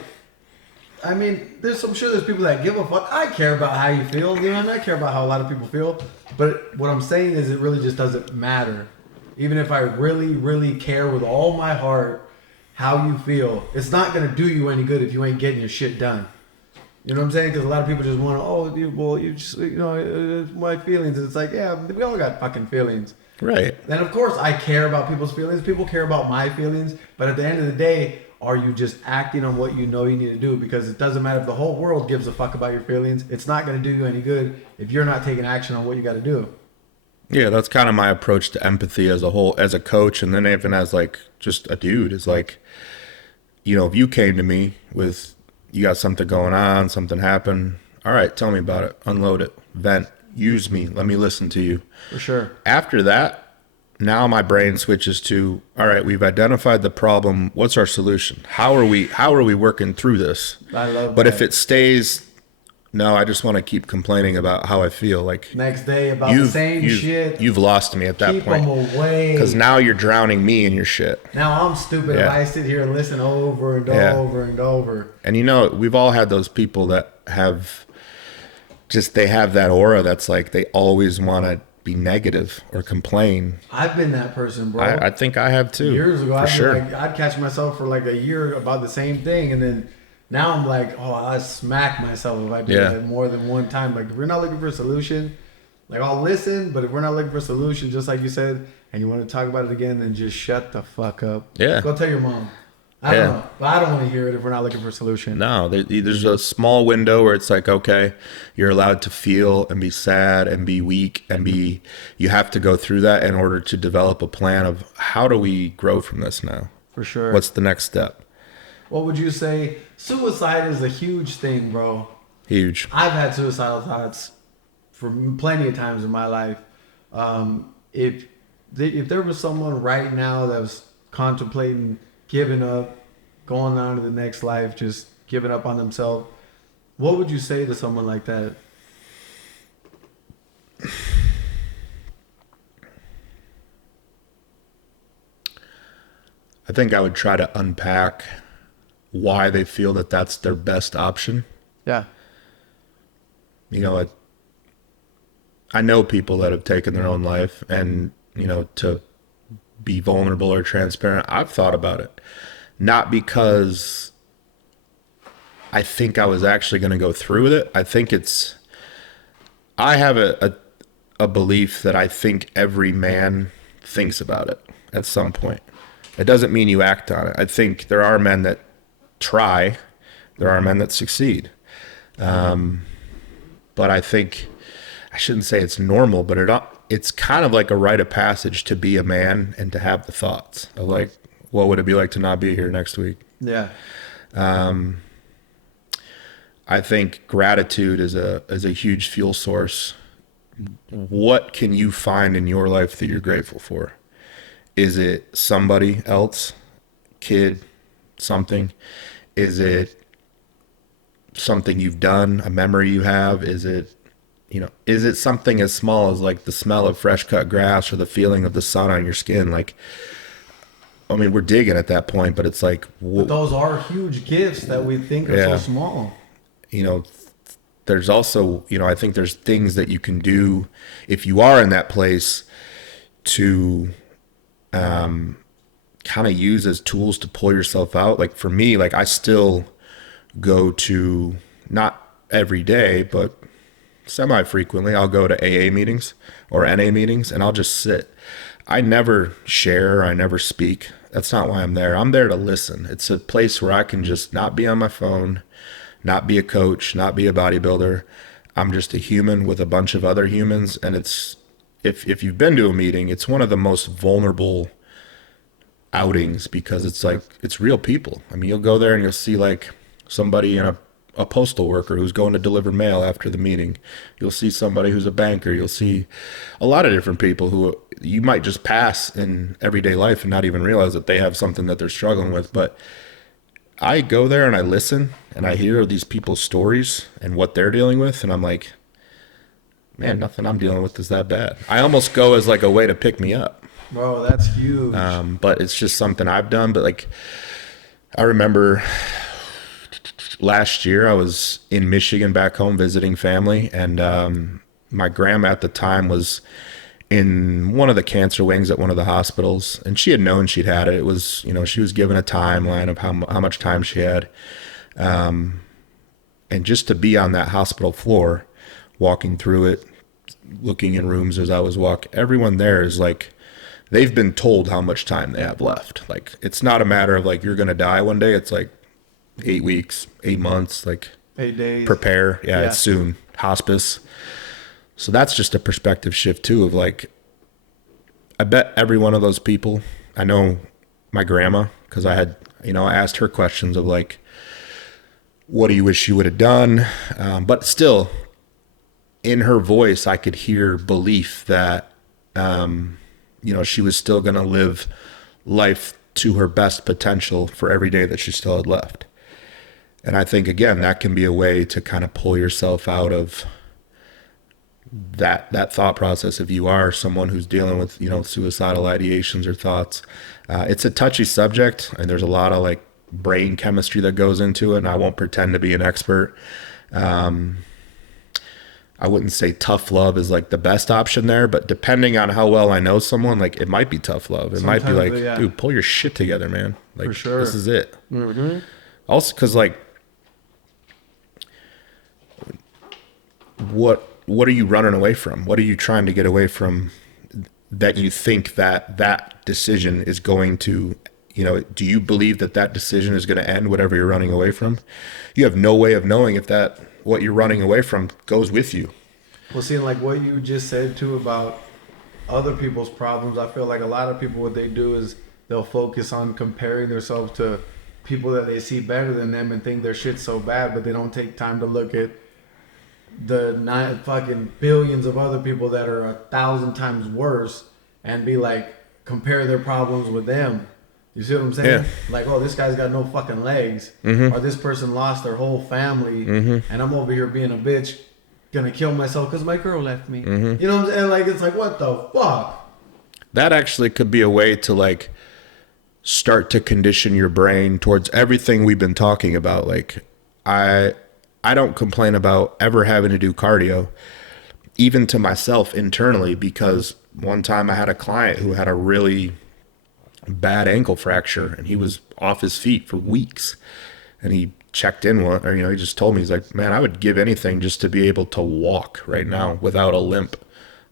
I mean, I'm sure there's people that give a fuck. I care about how you feel, you know what I mean? I care about how a lot of people feel. But what I'm saying is it really just doesn't matter. Even if I really, really care with all my heart how you feel, it's not going to do you any good if you ain't getting your shit done. You know what I'm saying? Because a lot of people just want to, you just, my feelings. And it's like, yeah, we all got fucking feelings. Right. And of course, I care about people's feelings. People care about my feelings. But at the end of the day, are you just acting on what you know you need to do? Because it doesn't matter if the whole world gives a fuck about your feelings. It's not going to do you any good if you're not taking action on what you got to do. Yeah, that's kind of my approach to empathy as a whole, as a coach, and then even as like just a dude. Is like, if you came to me with, you got something going on, something happened. All right, tell me about it. Unload it. Vent. Use me. Let me listen to you. For sure. After that, now my brain switches to, all right, we've identified the problem. What's our solution? How are we working through this? I love But that. if it stays, no, I just want to keep complaining about how I feel. Like next day about the same shit. You've lost me at that point. Keep them away. Because now you're drowning me in your shit. Now I'm stupid if I sit here and listen over and over and over. And we've all had those people that have they have that aura that's like they always want to be negative or complain. I've been that person, bro. I think I have too. Years ago, for I'd catch myself for like a year about the same thing, and then now I'm like, I smack myself if I do that more than one time. Like, if we're not looking for a solution, like I'll listen, but if we're not looking for a solution, just like you said, and you want to talk about it again, then just shut the fuck up. Yeah. Go tell your mom. I don't know. But I don't want to hear it if we're not looking for a solution. No, there's a small window where it's like, okay, you're allowed to feel and be sad and be weak and you have to go through that in order to develop a plan of how do we grow from this now? For sure. What's the next step? What would you say? Suicide is a huge thing, bro. Huge. I've had suicidal thoughts for plenty of times in my life. If there was someone right now that was contemplating giving up, going on to the next life, just giving up on themselves, what would you say to someone like that? I think I would try to unpack why they feel that that's their best option. Yeah. I know people that have taken their own life, and, to be vulnerable or transparent, I've thought about it. Not because I think I was actually going to go through with it. I have a belief that I think every man thinks about it at some point. It doesn't mean you act on it. I think there are men that try, there are men that succeed. But I think, I shouldn't say it's normal, but it's kind of like a rite of passage to be a man and to have the thoughts of like, what would it be like to not be here next week? Yeah. I think gratitude is a huge fuel source. What can you find in your life that you're grateful for? Is it somebody else, kid, something? Is it something you've done, a memory you have? Is it something as small as like the smell of fresh cut grass or the feeling of the sun on your skin? Like, I mean, we're digging at that point, but it's like, but those are huge gifts that we think are so small. There's also, I think there's things that you can do if you are in that place to kind of use as tools to pull yourself out. Like for me, like I still go to, not every day, but semi-frequently, I'll go to AA meetings or NA meetings and I'll just sit. I never share, I never speak. That's not why I'm there. I'm there to listen. It's a place where I can just not be on my phone, not be a coach, not be a bodybuilder. I'm just a human with a bunch of other humans. And it's, if you've been to a meeting, it's one of the most vulnerable outings because it's like, it's real people. I mean, you'll go there and you'll see like somebody in a postal worker who's going to deliver mail after the meeting. You'll see somebody who's a banker. You'll see a lot of different people who you might just pass in everyday life and not even realize that they have something that they're struggling with. But I go there and I listen and I hear these people's stories and what they're dealing with. And I'm like, man, nothing I'm dealing with is that bad. I almost go as like a way to pick me up. Bro, that's huge. But it's just something I've done. But like, I remember last year I was in Michigan back home visiting family, and my grandma at the time was in one of the cancer wings at one of the hospitals, and she had known she'd had it. It was, she was given a timeline of how much time she had. And just to be on that hospital floor, walking through it, looking in rooms as I was walking, everyone there is like, they've been told how much time they have left. Like, it's not a matter of like, you're going to die one day. It's like 8 weeks, 8 months, like 8 days. Prepare. Yeah, it's soon. Hospice. So that's just a perspective shift too of like, I bet every one of those people, I know my grandma, because I had, I asked her questions of like, what do you wish you would have done? But still, in her voice, I could hear belief that, she was still going to live life to her best potential for every day that she still had left. And I think, again, that can be a way to kind of pull yourself out of that thought process. If you are someone who's dealing with, suicidal ideations or thoughts, it's a touchy subject, and there's a lot of like brain chemistry that goes into it, and I won't pretend to be an expert. I wouldn't say tough love is like the best option there, but depending on how well I know someone, like it might be tough love. It might be like, dude, pull your shit together, man. Like, for sure. This is it. Mm-hmm. Also, because like, what are you running away from? What are you trying to get away from that you think that decision is going to, do you believe that decision is going to end whatever you're running away from? You have no way of knowing if what you're running away from goes with you. Well, see, like what you just said too about other people's problems, I feel like a lot of people, what they do is they'll focus on comparing themselves to people that they see better than them and think their shit's so bad, but they don't take time to look at the fucking billions of other people that are 1,000 times worse and be like, compare their problems with them. You see what I'm saying? Yeah. Like, oh, this guy's got no fucking legs. Mm-hmm. Or this person lost their whole family. Mm-hmm. And I'm over here being a bitch, gonna kill myself because my girl left me. Mm-hmm. You know what I'm saying? Like, it's like, what the fuck? That actually could be a way to like start to condition your brain towards everything we've been talking about. Like, I don't complain about ever having to do cardio, even to myself internally, because one time I had a client who had a really bad ankle fracture and he was off his feet for weeks, and he checked in he just told me, he's like, man, I would give anything just to be able to walk right now without a limp.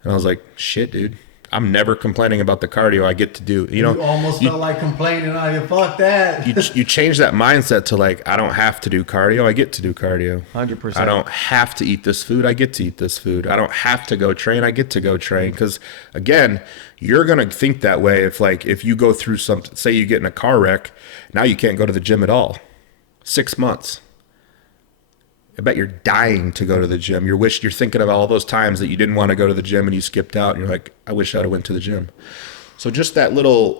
And I was like, shit, dude, I'm never complaining about the cardio I get to do. You almost felt like complaining. Oh, you fuck that. you change that mindset to like, I don't have to do cardio. I get to do cardio. 100%. I don't have to eat this food. I get to eat this food. I don't have to go train. I get to go train. Because again, you're going to think that way if you go through something, say you get in a car wreck, now you can't go to the gym at all. 6 months. I bet you're dying to go to the gym. You're thinking of all those times that you didn't want to go to the gym and you skipped out, and you're like, I wish I'd have went to the gym. So just that little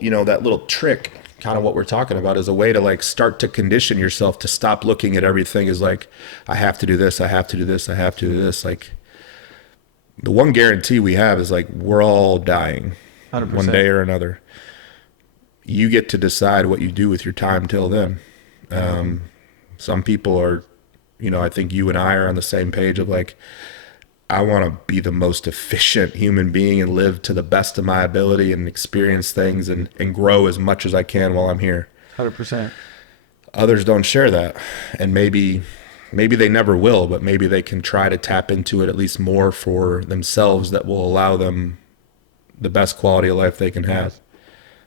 trick, kind of what we're talking about, is a way to like start to condition yourself to stop looking at everything as like, I have to do this, I have to do this, I have to do this. Like, the one guarantee we have is like, we're all dying 100%. One day or another. You get to decide what you do with your time till then. Some people are, I think you and I are on the same page of like, I want to be the most efficient human being and live to the best of my ability and experience things and grow as much as I can while I'm here. 100%. Others don't share that. And maybe they never will, but maybe they can try to tap into it at least more for themselves that will allow them the best quality of life they can have.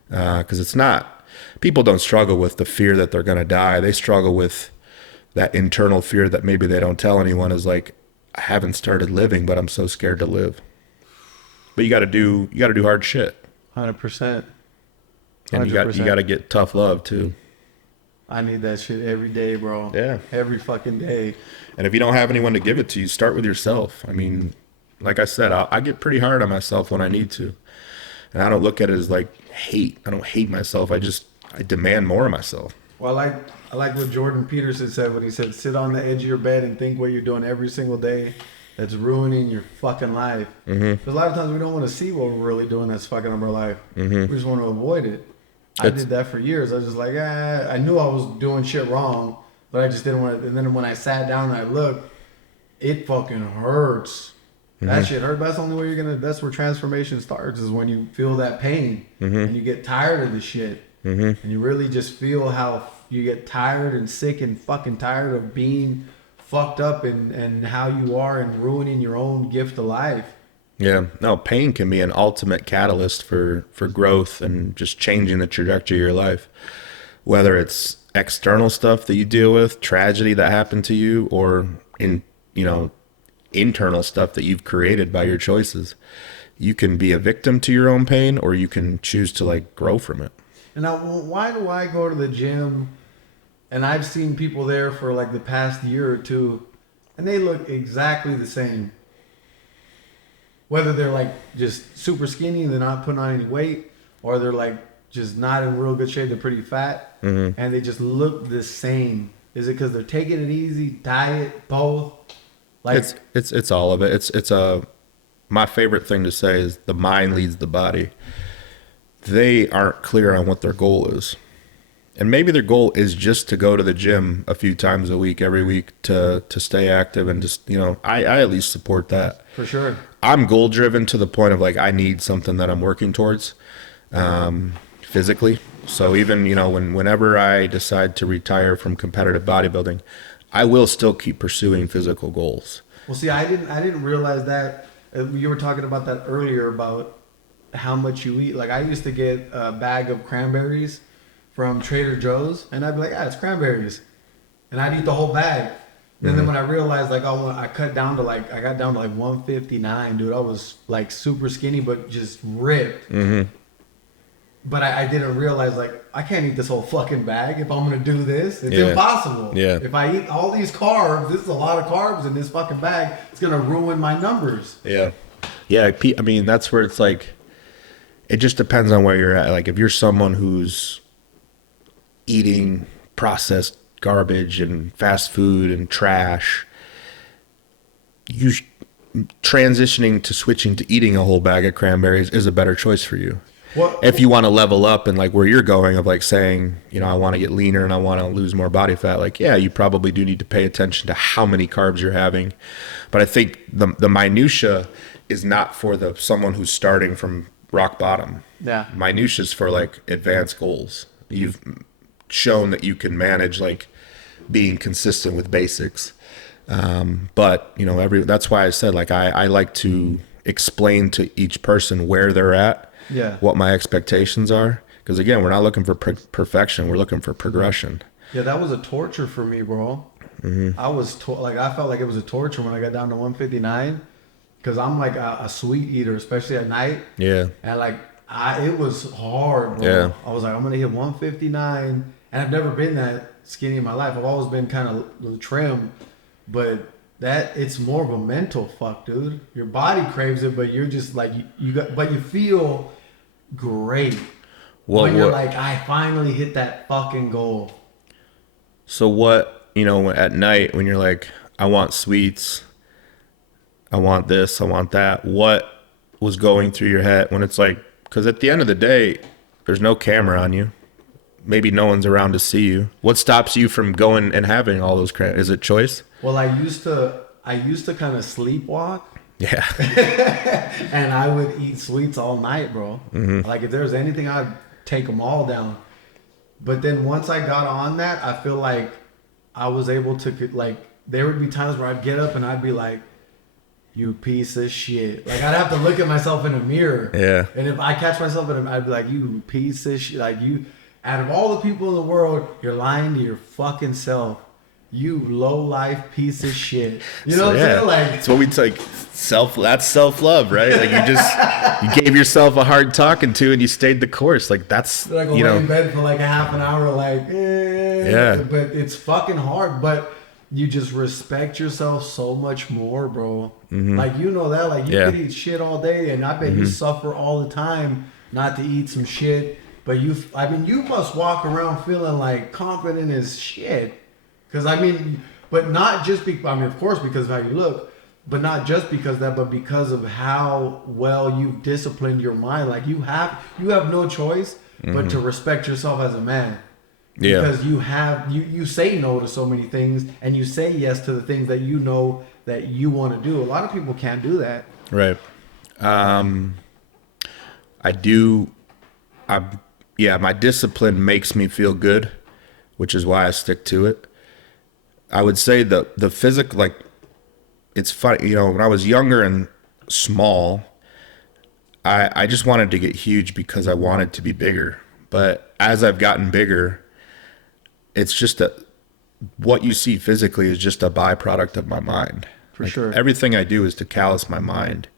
Because it's not, people don't struggle with the fear that they're going to die. They struggle with that internal fear that maybe they don't tell anyone, is like, I haven't started living, but I'm so scared to live. But you got to do hard shit. 100%. And you got to get tough love too. I need that shit every day, bro. Yeah. Every fucking day. And if you don't have anyone to give it to, you start with yourself. I mean, like I said, I get pretty hard on myself when I need to. And I don't look at it as like hate. I don't hate myself. I demand more of myself. Well, I like what Jordan Peterson said when he said, sit on the edge of your bed and think what you're doing every single day that's ruining your fucking life. Mm-hmm. Because a lot of times we don't want to see what we're really doing that's fucking up our life. Mm-hmm. We just want to avoid it. I did that for years. I was just like, I knew I was doing shit wrong, but I just didn't want to. And then when I sat down and I looked, it fucking hurts. That shit hurt. That's the only way that's where transformation starts, is when you feel that pain and you get tired of the shit. And you really just feel how you get tired and sick and fucking tired of being fucked up and how you are and ruining your own gift of life. Yeah, no, pain can be an ultimate catalyst for growth and just changing the trajectory of your life. Whether it's external stuff that you deal with, tragedy that happened to you, or internal stuff that you've created by your choices. You can be a victim to your own pain, or you can choose to like grow from it. And now, why do I go to the gym and I've seen people there for like the past year or two and they look exactly the same? Whether they're like just super skinny and they're not putting on any weight, or they're like just not in real good shape, they're pretty fat, and they just look the same. Is it because they're taking it easy, diet, both? Like, it's all of it. It's my favorite thing to say is the mind leads the body. They aren't clear on what their goal is. And maybe their goal is just to go to the gym a few times a week, every week, to stay active and just, I at least support that. For sure. I'm goal driven to the point of like, I need something that I'm working towards physically. So even, whenever I decide to retire from competitive bodybuilding, I will still keep pursuing physical goals. Well, see, I didn't realize that. You were talking about that earlier about how much you eat. Like, I used to get a bag of cranberries from Trader Joe's, and I'd be like, it's cranberries, and I'd eat the whole bag. And then when I realized, like, I got down to like 159, dude. I was like super skinny, but just ripped. But I didn't realize, like, I can't eat this whole fucking bag if I'm gonna do this. It's impossible. Yeah. If I eat all these carbs, this is a lot of carbs in this fucking bag. It's gonna ruin my numbers. Yeah. Yeah. I mean, that's where it's like, it just depends on where you're at. Like, if you're someone who's eating processed garbage and fast food and trash, transitioning to switching to eating a whole bag of cranberries is a better choice for you. If you want to level up and like where you're going of like saying, I want to get leaner and I want to lose more body fat, like, yeah, you probably do need to pay attention to how many carbs you're having. But I think the minutia is not for someone who's starting from rock bottom. Yeah. Minutia is for like advanced goals. You've shown that you can manage like being consistent with basics. But that's why I said, like, I like to explain to each person where they're at, what my expectations are. Because again, we're not looking for perfection. We're looking for progression. Yeah. That was a torture for me, bro. I was I felt like it was a torture when I got down to 159, because I'm like a sweet eater, especially at night. Yeah. And like, it was hard, bro. Yeah. I was like, I'm going to hit 159. And I've never been that skinny in my life. I've always been kind of trim, but it's more of a mental fuck, dude. Your body craves it, but you're just like, but you feel great when you're like, I finally hit that fucking goal. So what, at night when you're like, I want sweets, I want this, I want that, what was going through your head when it's like, because at the end of the day, there's no camera on you. Maybe no one's around to see you. What stops you from going and having all those Is it choice? Well, I used to kind of sleepwalk. Yeah. And I would eat sweets all night, bro. Like, if there was anything, I'd take them all down. But then once I got on that, I feel like I was able to, like, there would be times where I'd get up and I'd be like, you piece of shit. Like, I'd have to look at myself in a mirror. Yeah. And if I catch myself in a mirror, I'd be like, you piece of shit. Like, out of all the people in the world, you're lying to your fucking self. You low life piece of shit. You know what I'm saying? Like, it's what we like that's self-love, right? Like, you gave yourself a hard talking to and you stayed the course. Like, that's like lay in bed for like a half an hour, like, but it's fucking hard. But you just respect yourself so much more, bro. Like, that, like, you could eat shit all day, and I bet you suffer all the time not to eat some shit. But you must walk around feeling like confident as shit. Because but not just of course, because of how you look, but not just because of that, but because of how well you've disciplined your mind. Like, you have no choice but to respect yourself as a man. Yeah. Because you say no to so many things, and you say yes to the things that you know that you want to do. A lot of people can't do that. Right. I do. My discipline makes me feel good, which is why I stick to it. I would say the physical, like, it's funny, when I was younger and small, I just wanted to get huge because I wanted to be bigger. But as I've gotten bigger, it's just what you see physically is just a byproduct of my mind. For sure. Everything I do is to callous my mind.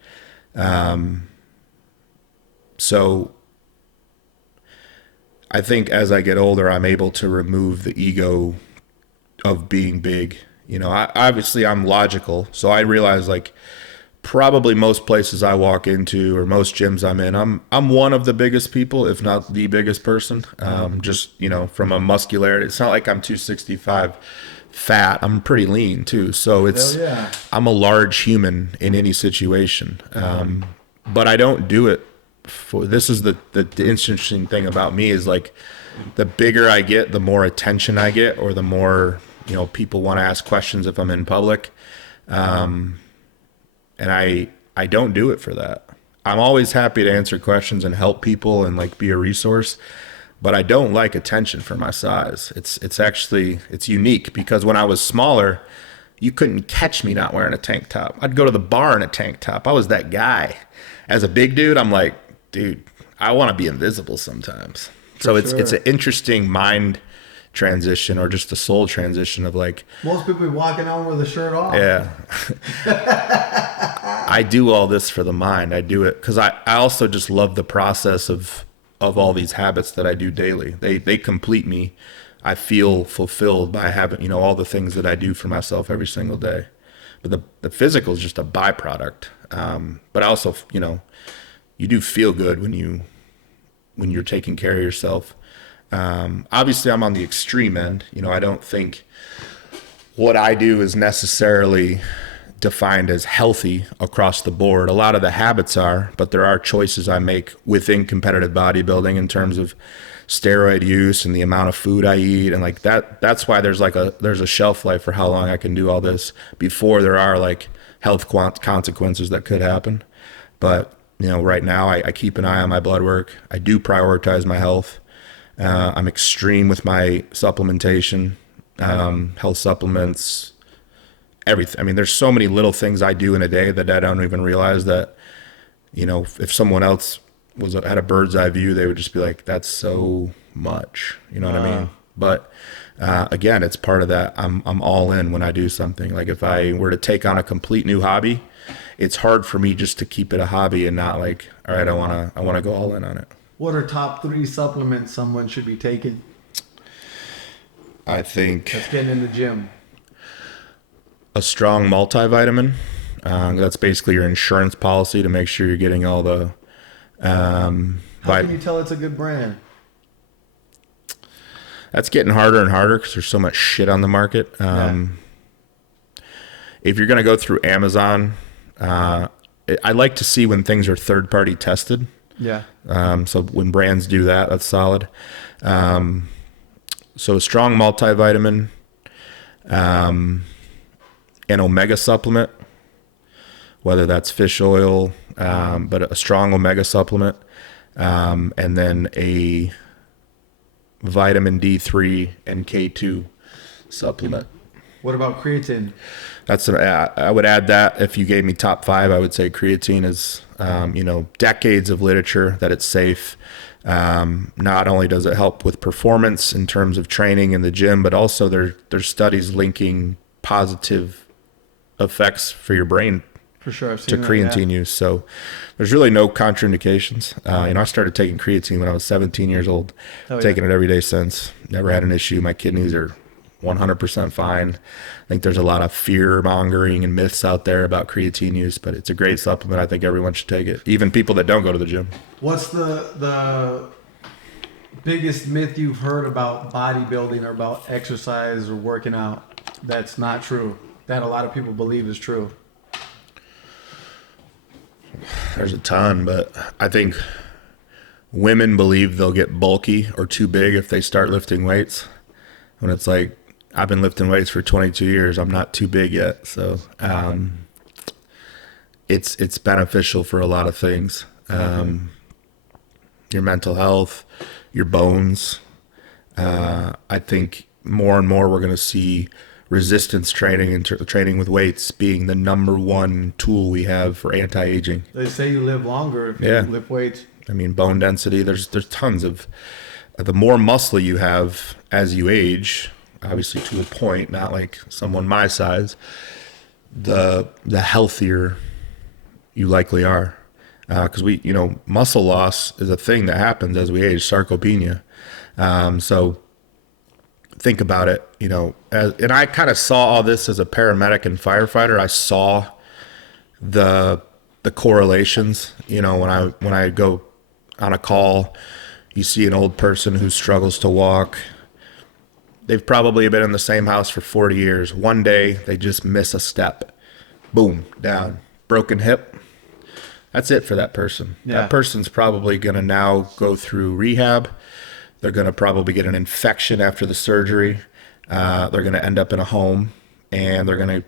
So I think as I get older, I'm able to remove the ego of being big. Obviously I'm logical, so I realize, like, probably most places I walk into or most gyms I'm in, I'm one of the biggest people, if not the biggest person. Just, from a muscularity, it's not like I'm 265 fat. I'm pretty lean too. So I'm a large human in any situation. But I don't do it this is the interesting thing about me is, like, the bigger I get, the more attention I get, or the more, people want to ask questions if I'm in public. And I don't do it for that. I'm always happy to answer questions and help people and, like, be a resource, but I don't like attention for my size. It's unique because when I was smaller, you couldn't catch me not wearing a tank top. I'd go to the bar in a tank top. I was that guy. As a big dude, I'm like, dude, I want to be invisible sometimes. So it's an interesting mind transition, or just a soul transition of, like, most people be walking on with a shirt off. Yeah. I do all this for the mind. I do it because I also just love the process of all these habits that I do daily. They complete me. I feel fulfilled by having, all the things that I do for myself every single day. But the physical is just a byproduct. But also, you do feel good when you're taking care of yourself. Obviously I'm on the extreme end. I don't think what I do is necessarily defined as healthy across the board. A lot of the habits are, but there are choices I make within competitive bodybuilding in terms of steroid use and the amount of food I eat. And, like, that's why there's a shelf life for how long I can do all this before there are, like, health consequences that could happen. But, right now I keep an eye on my blood work. I do prioritize my health. I'm extreme with my supplementation, health supplements, everything. I mean, there's so many little things I do in a day that I don't even realize that, if someone else had a bird's eye view, they would just be like, that's so much, you know what I mean? But, again, it's part of that. I'm all in when I do something. Like, if I were to take on a complete new hobby, it's hard for me just to keep it a hobby and not, like, all right, I want to go all in on it. What are top 3 supplements someone should be taking? I think that's getting in the gym. A strong multivitamin. That's basically your insurance policy to make sure you're getting all the. How can you tell it's a good brand? That's getting harder and harder because there's so much shit on the market. If you're going to go through Amazon, I like to see when things are third-party tested. Yeah. So when brands do that, that's solid. So a strong multivitamin, an omega supplement, whether that's fish oil, but a strong omega supplement, and then a vitamin D3 and K2 supplement. What about creatine? I would add that. If you gave me top 5, I would say creatine is, decades of literature that it's safe. Not only does it help with performance in terms of training in the gym, but also there's studies linking positive effects for your brain for sure to creatine use. So there's really no contraindications. I started taking creatine when I was 17 years old, taking it every day since. Never had an issue. My kidneys are 100% fine. I think there's a lot of fear mongering and myths out there about creatine use, but it's a great supplement. I think everyone should take it, even people that don't go to the gym. What's the biggest myth you've heard about bodybuilding or about exercise or working out that's not true, that a lot of people believe is true? There's a ton, but I think women believe they'll get bulky or too big if they start lifting weights. When it's like, I've been lifting weights for 22 years. I'm not too big yet. So it's beneficial for a lot of things. Your mental health, your bones. I think more and more we're going to see resistance training and training with weights being the number one tool we have for anti-aging. They say you live longer if you lift weights. I mean, bone density, there's tons of, the more muscle you have as you age, obviously to a point, not like someone my size, the healthier you likely are. Because muscle loss is a thing that happens as we age, sarcopenia. So think about it, and I kind of saw all this as a paramedic and firefighter. I saw the correlations, when I go on a call, you see an old person who struggles to walk. They've probably been in the same house for 40 years. One day they just miss a step. Boom, down. Broken hip. That's it for that person. Yeah. That person's probably going to now go through rehab. They're going to probably get an infection after the surgery. They're going to end up in a home, and they're going to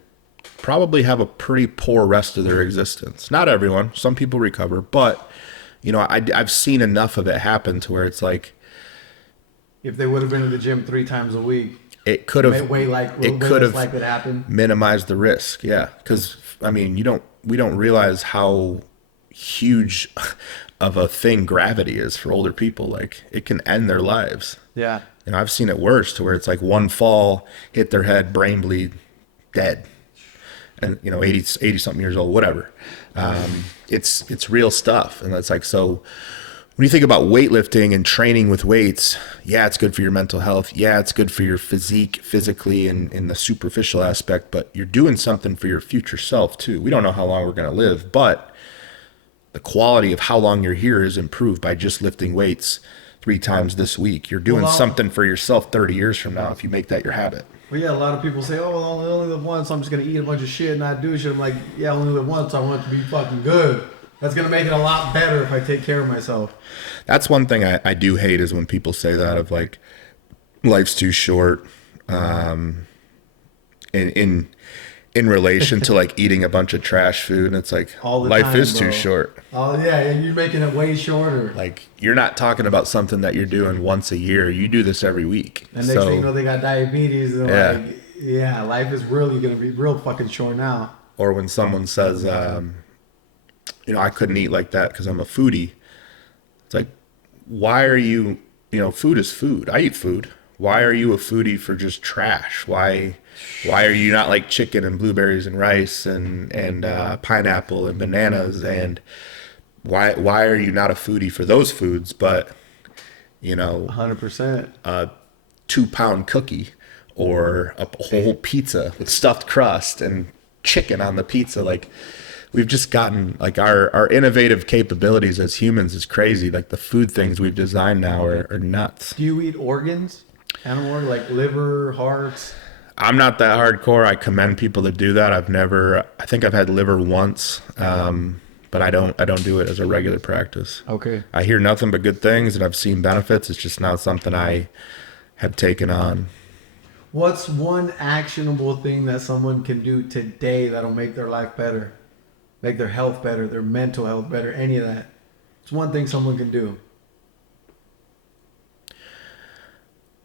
probably have a pretty poor rest of their existence. Not everyone. Some people recover, but I've seen enough of it happen to where it's like, if they would have been to the gym 3 times a week, it could have minimized the risk. Yeah, because we don't realize how huge of a thing gravity is for older people. Like, it can end their lives. Yeah. I've seen it worse to where it's like one fall, hit their head, brain bleed, dead. And 80 something years old, whatever. It's real stuff. And it's like, so when you think about weightlifting and training with weights, yeah, it's good for your mental health. Yeah, it's good for your physique physically and in the superficial aspect, but you're doing something for your future self too. We don't know how long we're going to live, but the quality of how long you're here is improved by just lifting weights 3 times this week. You're doing something for yourself 30 years from now if you make that your habit. Well, yeah, a lot of people say, oh, well, I only live once, so I'm just going to eat a bunch of shit and not do shit. I'm like, yeah, I only live once, so I want it to be fucking good. That's going to make it a lot better if I take care of myself. That's one thing I do hate is when people say that of like, life's too short. In relation to like eating a bunch of trash food, and it's like, life is too short. Oh yeah, and you're making it way shorter. Like, you're not talking about something that you're doing once a year. You do this every week. And next thing you know, they got diabetes, and life is really gonna be real fucking short now. Or when someone says, I couldn't eat like that because I'm a foodie. It's like, why are you? Food is food. I eat food. Why are you a foodie for just trash? Why are you not like chicken and blueberries and rice and pineapple and bananas? And why are you not a foodie for those foods? But 100% a 2-pound cookie or a whole pizza with stuffed crust and chicken on the pizza. Like, we've just gotten, like, our innovative capabilities as humans is crazy. Like, the food things we've designed now are nuts. Do you eat organs? Animal organs, like liver, hearts? I'm not that hardcore. I commend people that do that. I think I've had liver once, but I don't do it as a regular practice. Okay. I hear nothing but good things, and I've seen benefits. It's just not something I have taken on. What's one actionable thing that someone can do today that'll make their life better, make their health better, their mental health better, any of that? It's one thing someone can do.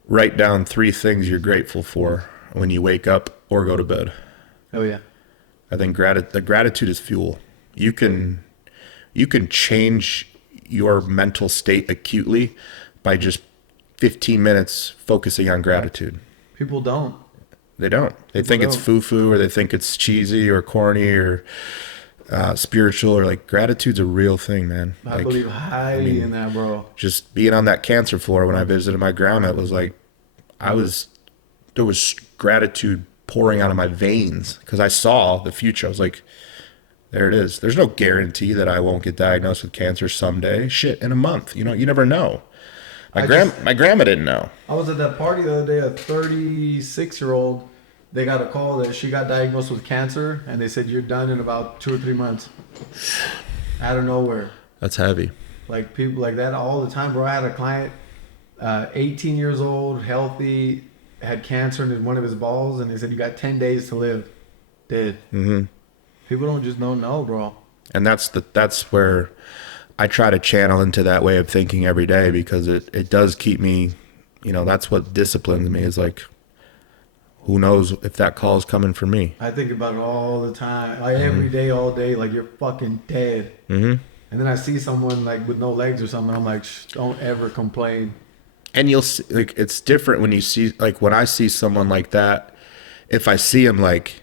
Write down 3 things you're grateful for when you wake up or go to bed. Oh yeah. I think the gratitude is fuel. You can change your mental state acutely by just 15 minutes focusing on gratitude. People don't. They don't. They think it's foo-foo, or they think it's cheesy or corny or spiritual, or like, gratitude's a real thing, man. I believe highly in that, bro. Just being on that cancer floor when I visited my grandma, it was like, there was gratitude pouring out of my veins because I saw the future. I was like, there it is. There's no guarantee that I won't get diagnosed with cancer someday. Shit, in a month. You never know. My grandma didn't know. I was at that party the other day, a 36-year-old. They got a call that she got diagnosed with cancer, and they said, you're done in about 2 or 3 months. Out of nowhere. That's heavy. Like people like that all the time, bro. I had a client, 18 years old, healthy, had cancer in one of his balls, and they said, "You got 10 days to live." Dead. Mm-hmm. People don't know, bro. And that's where I try to channel into that way of thinking every day, because it does keep me, that's what disciplines me, is like, who knows if that call is coming for me. I think about it all the time, like every day, all day, like you're fucking dead. Mm-hmm. And then I see someone like with no legs or something, I'm like, don't ever complain. And you'll see, like, it's different when you see, like, when I see someone like that, if I see him like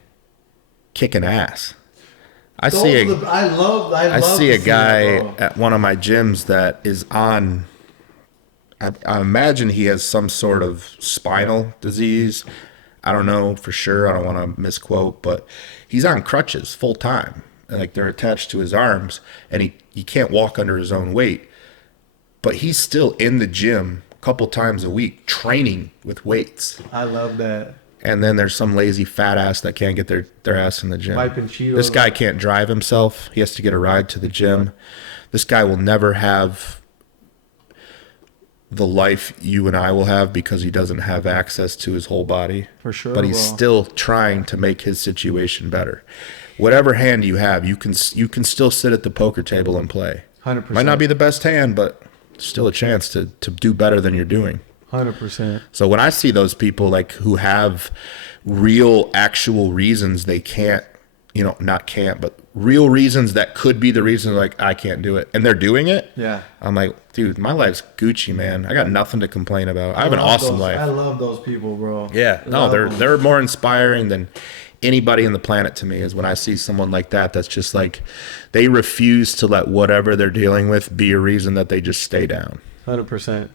kicking ass. I see a guy at one of my gyms that is on, I imagine he has some sort of spinal disease. I don't know for sure. I don't want to misquote, but he's on crutches full time. And like they're attached to his arms, and he can't walk under his own weight. But he's still in the gym a couple times a week training with weights. I love that. And then there's some lazy fat ass that can't get their ass in the gym. Wiping Cheetos. This guy can't drive himself. He has to get a ride to the gym. This guy will never have the life you and I will have because he doesn't have access to his whole body. For sure. But he's still trying to make his situation better. Whatever hand you have, you can still sit at the poker table and play. 100%. Might not be the best hand, but still a chance to do better than you're doing. 100%. So when I see those people like who have real actual reasons they can't, but real reasons that could be the reason, like, I can't do it, and they're doing it. Yeah. I'm like, dude, my life's Gucci, man. I got nothing to complain about. I have an awesome life. I love those people, bro. Yeah. No, they're more inspiring than anybody on the planet to me, is when I see someone like that that's just like, they refuse to let whatever they're dealing with be a reason that they just stay down. 100%.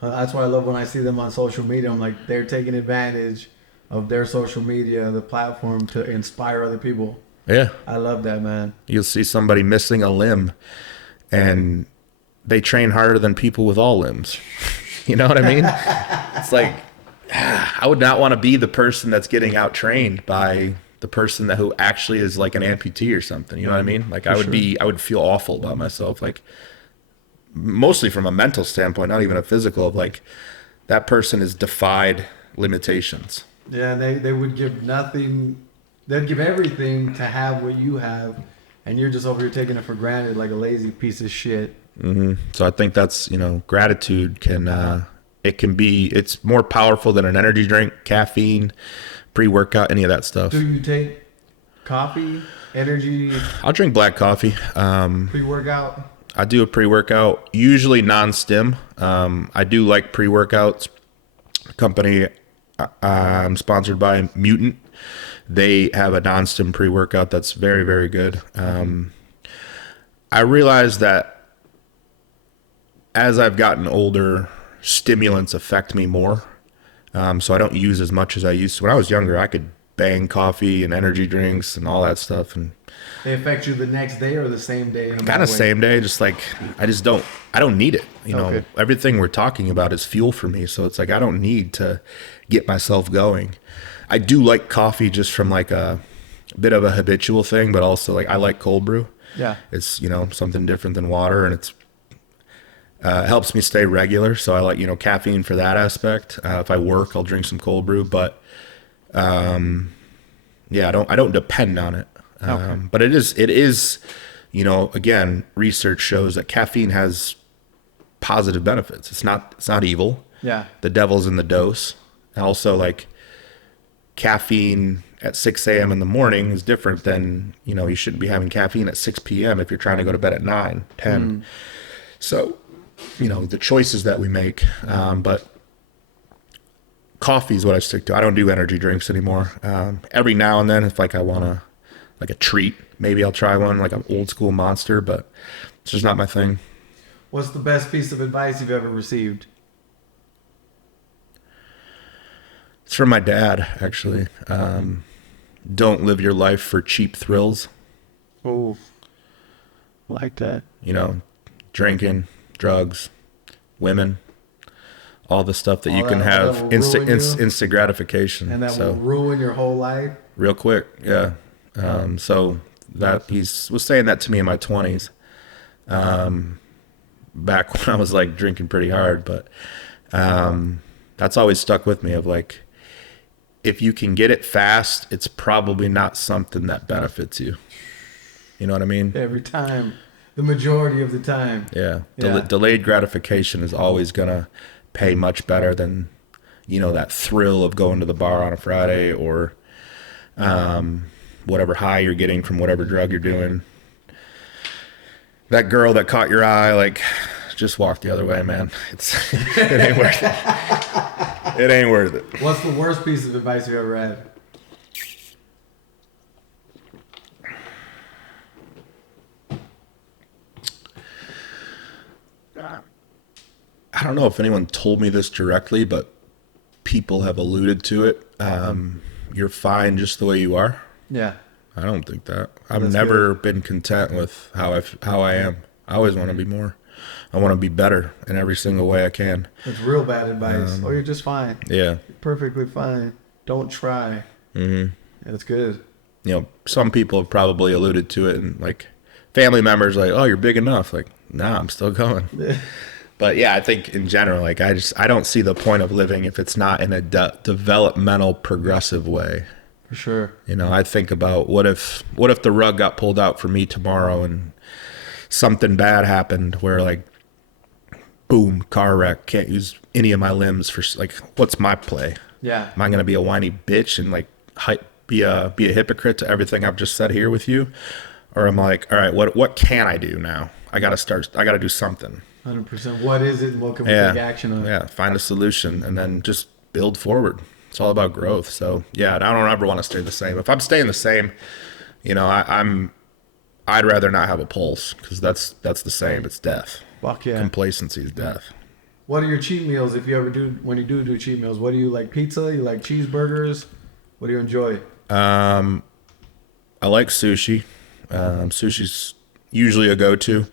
That's why I love when I see them on social media. I'm like, they're taking advantage of their social media, the platform, to inspire other people. Yeah. I love that, man. You'll see somebody missing a limb and they train harder than people with all limbs. You know what I mean? It's like, I would not want to be the person that's getting out trained by the person who actually is like an amputee or something. You know what I mean? Like, I would feel awful about myself. Like, mostly from a mental standpoint, not even a physical, of like, that person has defied limitations. Yeah, they would give nothing. They'd give everything to have what you have, and you're just over here taking it for granted like a lazy piece of shit. Mm-hmm. So I think that's, gratitude it's more powerful than an energy drink, caffeine, pre-workout, any of that stuff. Do you take coffee, energy? I'll drink black coffee. Pre-workout? I do a pre-workout, usually non-stim. I do like pre-workouts. The company I'm sponsored by, Mutant, they have a non-stim pre-workout that's very, very good. I realized that as I've gotten older, stimulants affect me more. So I don't use as much as I used to. When I was younger, I could bang coffee and energy drinks and all that stuff. And they affect you the next day or the same day? Kind of same day. Just like, I don't need it. Everything we're talking about is fuel for me. So it's like, I don't need to get myself going. I do like coffee just from like a bit of a habitual thing, but also like, I like cold brew. Yeah. It's, something different than water, and it's, helps me stay regular. So I like, caffeine for that aspect. If I work, I'll drink some cold brew, but, I don't depend on it. Okay. But it is, again, research shows that caffeine has positive benefits. It's not evil. Yeah. The devil's in the dose. And also, like, caffeine at 6 a.m. in the morning is different than, you shouldn't be having caffeine at 6 p.m. if you're trying to go to bed at 9, 10. So, the choices that we make. But coffee is what I stick to. I don't do energy drinks anymore. Every now and then, if like I want like a treat, maybe I'll try one, like an old school Monster, but it's just not my thing. What's the best piece of advice you've ever received? It's from my dad, actually. Don't live your life for cheap thrills. Oh, like that. Drinking, drugs, women, all the stuff that you can have instant gratification. And that will ruin your whole life? Real quick, yeah. So that was saying that to me in my 20s. back when I was like drinking pretty hard, but that's always stuck with me of like, if you can get it fast, it's probably not something that benefits you. You know what I mean? Every time, the majority of the time. Yeah. Yeah. Delayed gratification is always going to pay much better than, you know, that thrill of going to the bar on a Friday or whatever high you're getting from whatever drug you're doing. That girl that caught your eye, like, just walk the other way, man. It ain't worth it. It ain't worth it. What's the worst piece of advice you've ever had? I don't know if anyone told me this directly, but people have alluded to it. You're fine just the way you are. Yeah. I don't think that. I've never been content with how I am. I always want to be more. I want to be better in every single way I can. That's real bad advice. You're just fine. Yeah. You're perfectly fine. Don't try. Mm-hmm. That's good. You know, some people have probably alluded to it, and like family members like, oh, you're big enough. Like, nah, I'm still going. But yeah, I think in general, like I don't see the point of living if it's not in a developmental, progressive way. For sure. You know, I think about what if the rug got pulled out for me tomorrow and something bad happened where like, boom, car wreck, can't use any of my limbs for like, what's my play? Yeah. Am I going to be a whiny bitch and like be a hypocrite to everything I've just said here with you? Or am I like, all right, what can I do now? I got to do something. 100%. What is it? What can we take action on? Yeah. Find a solution and then just build forward. It's all about growth. So yeah, I don't ever want to stay the same. If I'm staying the same, you know, I'd rather not have a pulse because that's the same. It's death. Fuck yeah. Complacency is death. What are your cheat meals if you ever do, when you do cheat meals? What do you like, pizza? You like cheeseburgers? What do you enjoy? I like sushi. Sushi's usually a go-to.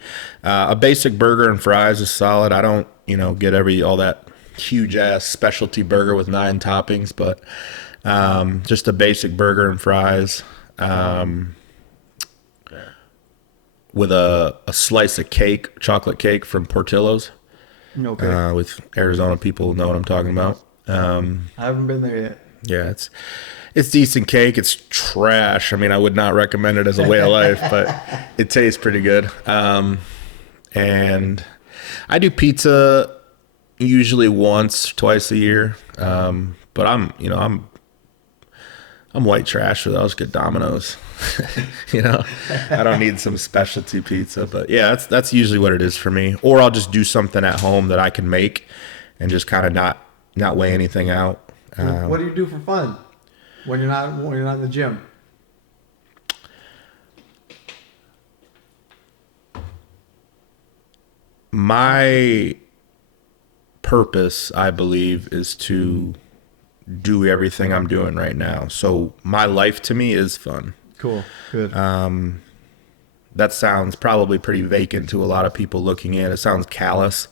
A basic burger and fries is solid. I don't, you know, get all that huge ass specialty burger with 9 toppings, but just a basic burger and fries with a slice of cake, chocolate cake from Portillo's. Okay. With Arizona people know what I'm talking about. I haven't been there yet. Yeah, it's decent cake. It's trash. I mean, I would not recommend it as a way of life, but it tastes pretty good. And I do pizza usually twice a year. But I'm white trash for those. Get Domino's. You know, I don't need some specialty pizza, but yeah, that's usually what it is for me. Or I'll just do something at home that I can make and just kind of not weigh anything out. What do you do for fun when you're not in the gym? My purpose, I believe, is to do everything I'm doing right now. So my life to me is fun. Cool. Good. That sounds probably pretty vacant to a lot of people looking in. It sounds callous.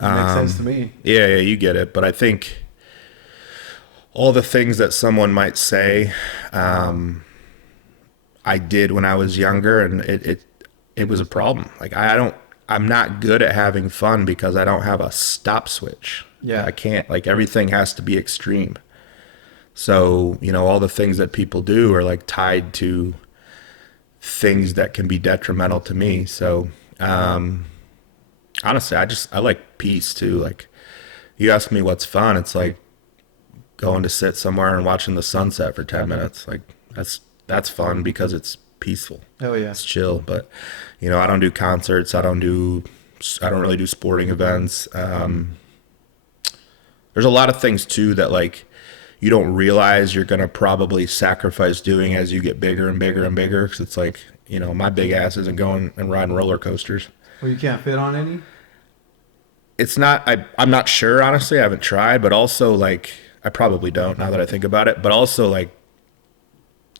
Makes sense to me. Yeah, you get it. But I think all the things that someone might say, I did when I was younger, and it was a problem. Like I'm not good at having fun because I don't have a stop switch. Yeah. I can't, like, everything has to be extreme. So, you know, all the things that people do are like tied to things that can be detrimental to me. So, honestly, I like peace too. Like, you ask me what's fun, it's like going to sit somewhere and watching the sunset for 10 minutes. Like, that's fun because it's peaceful. Oh yeah. It's chill. But, you know, I don't do concerts. I don't really do sporting events. There's a lot of things too that, like, you don't realize you're going to probably sacrifice doing as you get bigger and bigger and bigger. Because it's like, you know, my big ass isn't going and riding roller coasters. Well, you can't fit on any? It's not, I'm not sure, honestly. I haven't tried, but also, like, I probably don't now that I think about it. But also, like,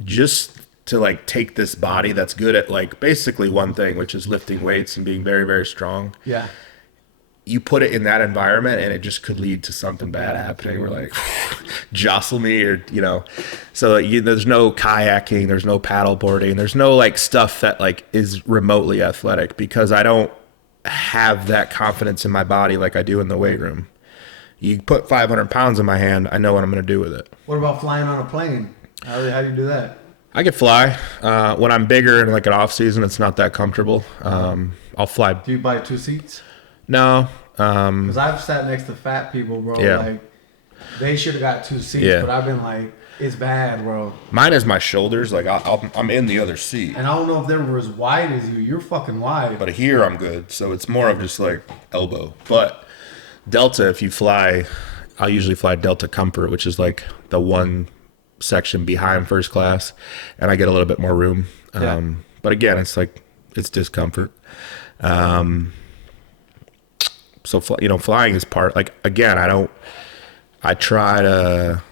just to, like, take this body that's good at, like, basically one thing, which is lifting weights and being very, very strong. Yeah. You put it in that environment and it just could lead to something bad happening. We're like, jostle me, or, you know. So there's no kayaking, there's no paddle boarding, there's no, like, stuff that, like, is remotely athletic because I don't have that confidence in my body like I do in the weight room. You put 500 pounds in my hand, I know what I'm going to do with it. What about flying on a plane? How do you do that? I could fly. When I'm bigger and like an off season, it's not that comfortable. I'll fly. Do you buy 2 seats? No. Because I've sat next to fat people, bro. Yeah. Like, they should have got 2 seats, Yeah. but I've been like, it's bad, bro. Mine is my shoulders. Like I'm in the other seat. And I don't know if they were as wide as you. You're fucking wide. But here I'm good. So it's more of just like elbow. But Delta, if you fly, I'll usually fly Delta Comfort, which is like the one section behind first class, and I get a little bit more room. Yeah. But again, it's like, it's discomfort. So, flying is part, like, again, I try to,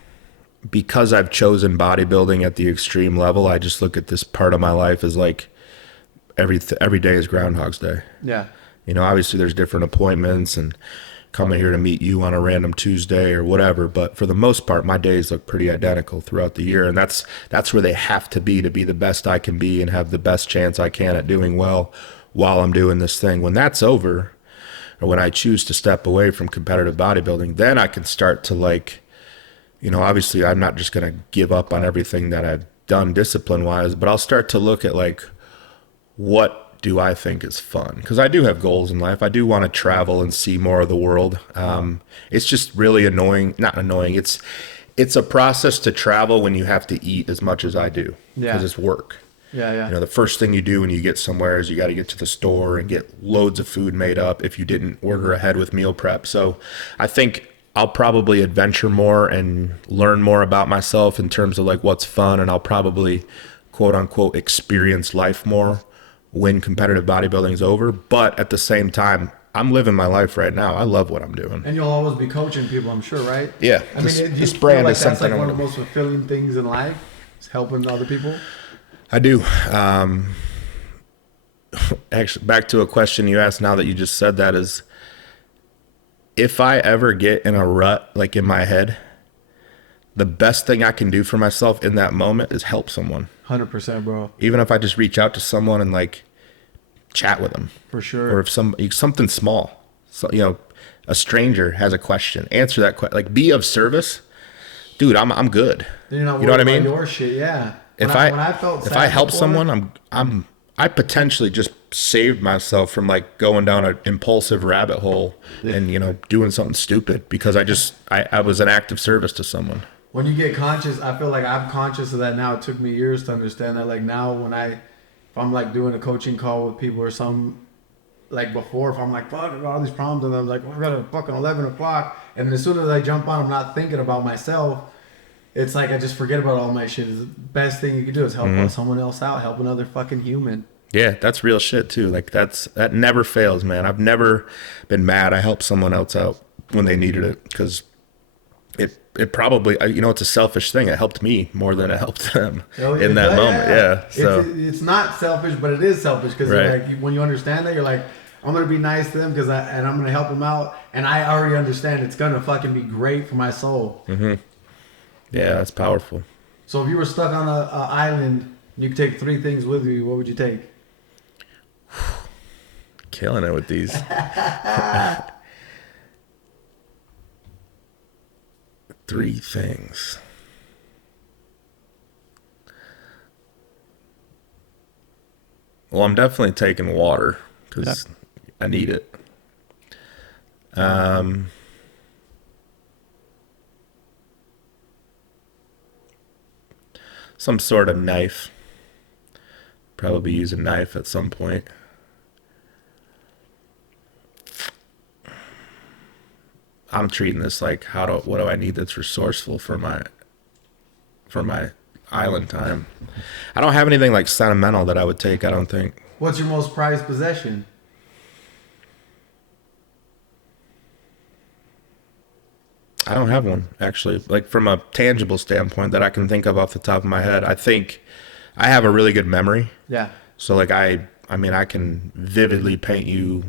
because I've chosen bodybuilding at the extreme level, I just look at this part of my life as like every day is Groundhog's Day. Yeah. Obviously there's different appointments and coming here to meet you on a random Tuesday or whatever, but for the most part, my days look pretty identical throughout the year, and that's where they have to be the best I can be and have the best chance I can at doing well while I'm doing this thing. When that's over, or when I choose to step away from competitive bodybuilding, then I can start to like, obviously I'm not just going to give up on everything that I've done discipline-wise, but I'll start to look at like, what do I think is fun? Because I do have goals in life. I do want to travel and see more of the world. It's just really annoying. Not annoying. It's a process to travel when you have to eat as much as I do. Yeah. Because it's work. Yeah. The first thing you do when you get somewhere is you got to get to the store and get loads of food made up if you didn't order ahead with meal prep. So I think I'll probably adventure more and learn more about myself in terms of like what's fun, and I'll probably quote unquote experience life more when competitive bodybuilding is over. But at the same time, I'm living my life right now. I love what I'm doing. And you'll always be coaching people, I'm sure, right? Yeah. I mean, do you this feel brand like is that's something like I one of want the most fulfilling things in life? Is helping other people? I do. Actually, back to a question you asked now that you just said that is, if I ever get in a rut, like in my head, the best thing I can do for myself in that moment is help someone. 100%, bro. Even if I just reach out to someone and like chat with them. For sure. Or if something small, so, a stranger has a question, answer that question, like be of service. Dude, I'm good. You're not you know what I worried mean? about your shit, yeah. If I help someone, I potentially just saved myself from like going down an impulsive rabbit hole and doing something stupid because I was an act of service to someone. When you get conscious, I feel like I'm conscious of that now. It took me years to understand that. Like now, if I'm like doing a coaching call with people or something, like before, if I'm like, fuck, I got all these problems, and I'm like, well, I got a fucking 11 o'clock, and as soon as I jump on, I'm not thinking about myself. It's like I just forget about all my shit. The best thing you can do is help someone else out, help another fucking human. Yeah, that's real shit too. Like that never fails, man. I've never been mad. I helped someone else out when they needed it because it probably, it's a selfish thing. It helped me more than it helped them in that moment. Yeah. So it's not selfish, but it is selfish because right. like when you understand that, you're like, I'm gonna be nice to them and I'm gonna help them out, and I already understand it's gonna fucking be great for my soul. Mm-hmm. Yeah, that's powerful. So if you were stuck on an island, you could take 3 things with you. What would you take? Killing it with these. 3 things. Well, I'm definitely taking water because I need it. Some sort of knife. Probably use a knife at some point. I'm treating this like what do I need that's resourceful for my island time. I don't have anything like sentimental that I would take, I don't think. What's your most prized possession? I don't have one, actually. Like from a tangible standpoint that I can think of off the top of my head. I think I have a really good memory. Yeah. So like I can vividly paint you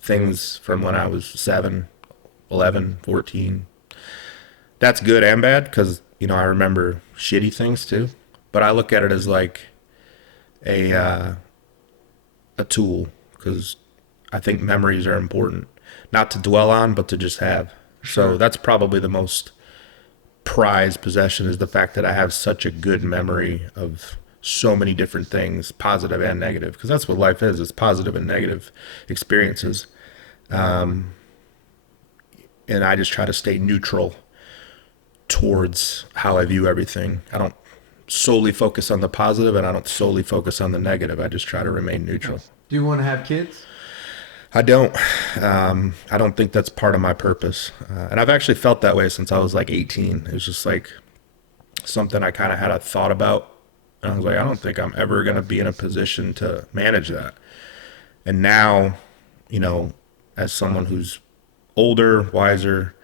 things from when I was 7, 11, 14. That's good and bad because, I remember shitty things too. But I look at it as like a tool because I think memories are important, not to dwell on, but to just have. So that's probably the most prized possession, is the fact that I have such a good memory of so many different things, positive and negative, because that's what life is. It's positive and negative experiences. And I just try to stay neutral towards how I view everything. I don't solely focus on the positive, and I don't solely focus on the negative. I just try to remain neutral. Do you want to have kids? I don't. I don't think that's part of my purpose. And I've actually felt that way since I was like 18. It was just like something I kind of had a thought about. And I was like, I don't think I'm ever going to be in a position to manage that. And now, you know, as someone who's older, wiser,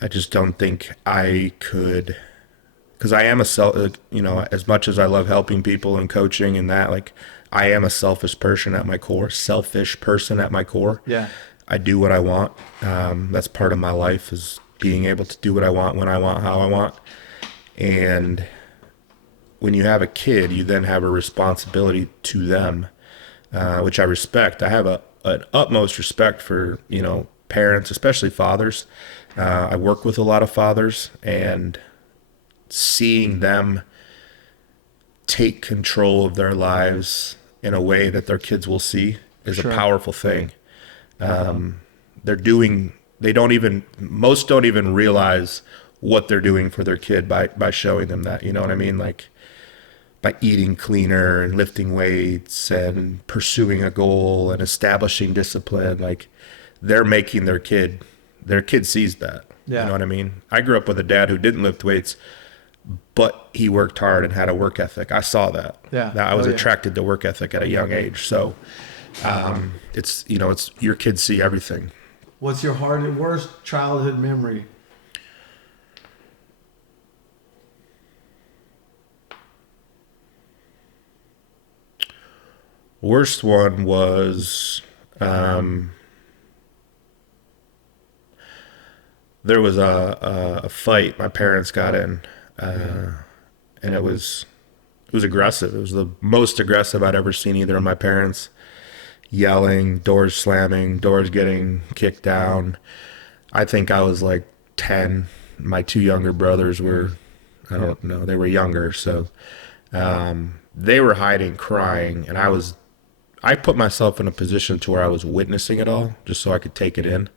I just don't think I could, because I am you know, as much as I love helping people and coaching and that, like, I am a selfish person at my core. Yeah. I do what I want. That's part of my life, is being able to do what I want, when I want, how I want. And when you have a kid, you then have a responsibility to them, which I respect. I have an utmost respect for, you know, parents, especially fathers. I work with a lot of fathers, and seeing them take control of their lives in a way that their kids will see is a powerful thing. Most don't even realize what they're doing for their kid by showing them that, you know what I mean? Like, by eating cleaner and lifting weights and pursuing a goal and establishing discipline, like, they're making their kid sees that. Yeah. You know what I mean? I grew up with a dad who didn't lift weights, but he worked hard and had a work ethic. I saw that. Yeah. I was attracted to work ethic at a young age. So it's, you know, it's, your kids see everything. What's your worst childhood memory? Worst one was, there was a fight my parents got in, and it was aggressive. It was the most aggressive I'd ever seen either of my parents. Yelling, doors slamming, doors getting kicked down. I think I was like 10. My two younger brothers were, I don't know, they were younger. So they were hiding, crying, and I put myself in a position to where I was witnessing it all just so I could take it in.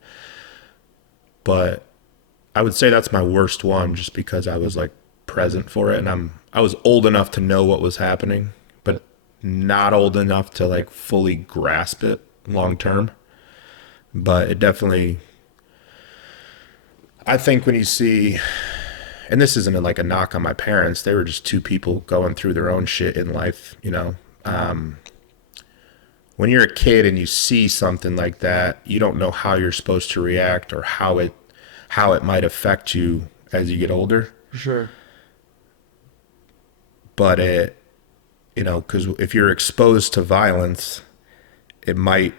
But I would say that's my worst one, just because I was like present for it, and I was old enough to know what was happening, but not old enough to like fully grasp it long term. But it definitely, I think when you see, and this isn't like a knock on my parents, they were just two people going through their own shit in life, you know. When you're a kid and you see something like that, you don't know how you're supposed to react or how it might affect you as you get older. For sure. But you know, because if you're exposed to violence, it might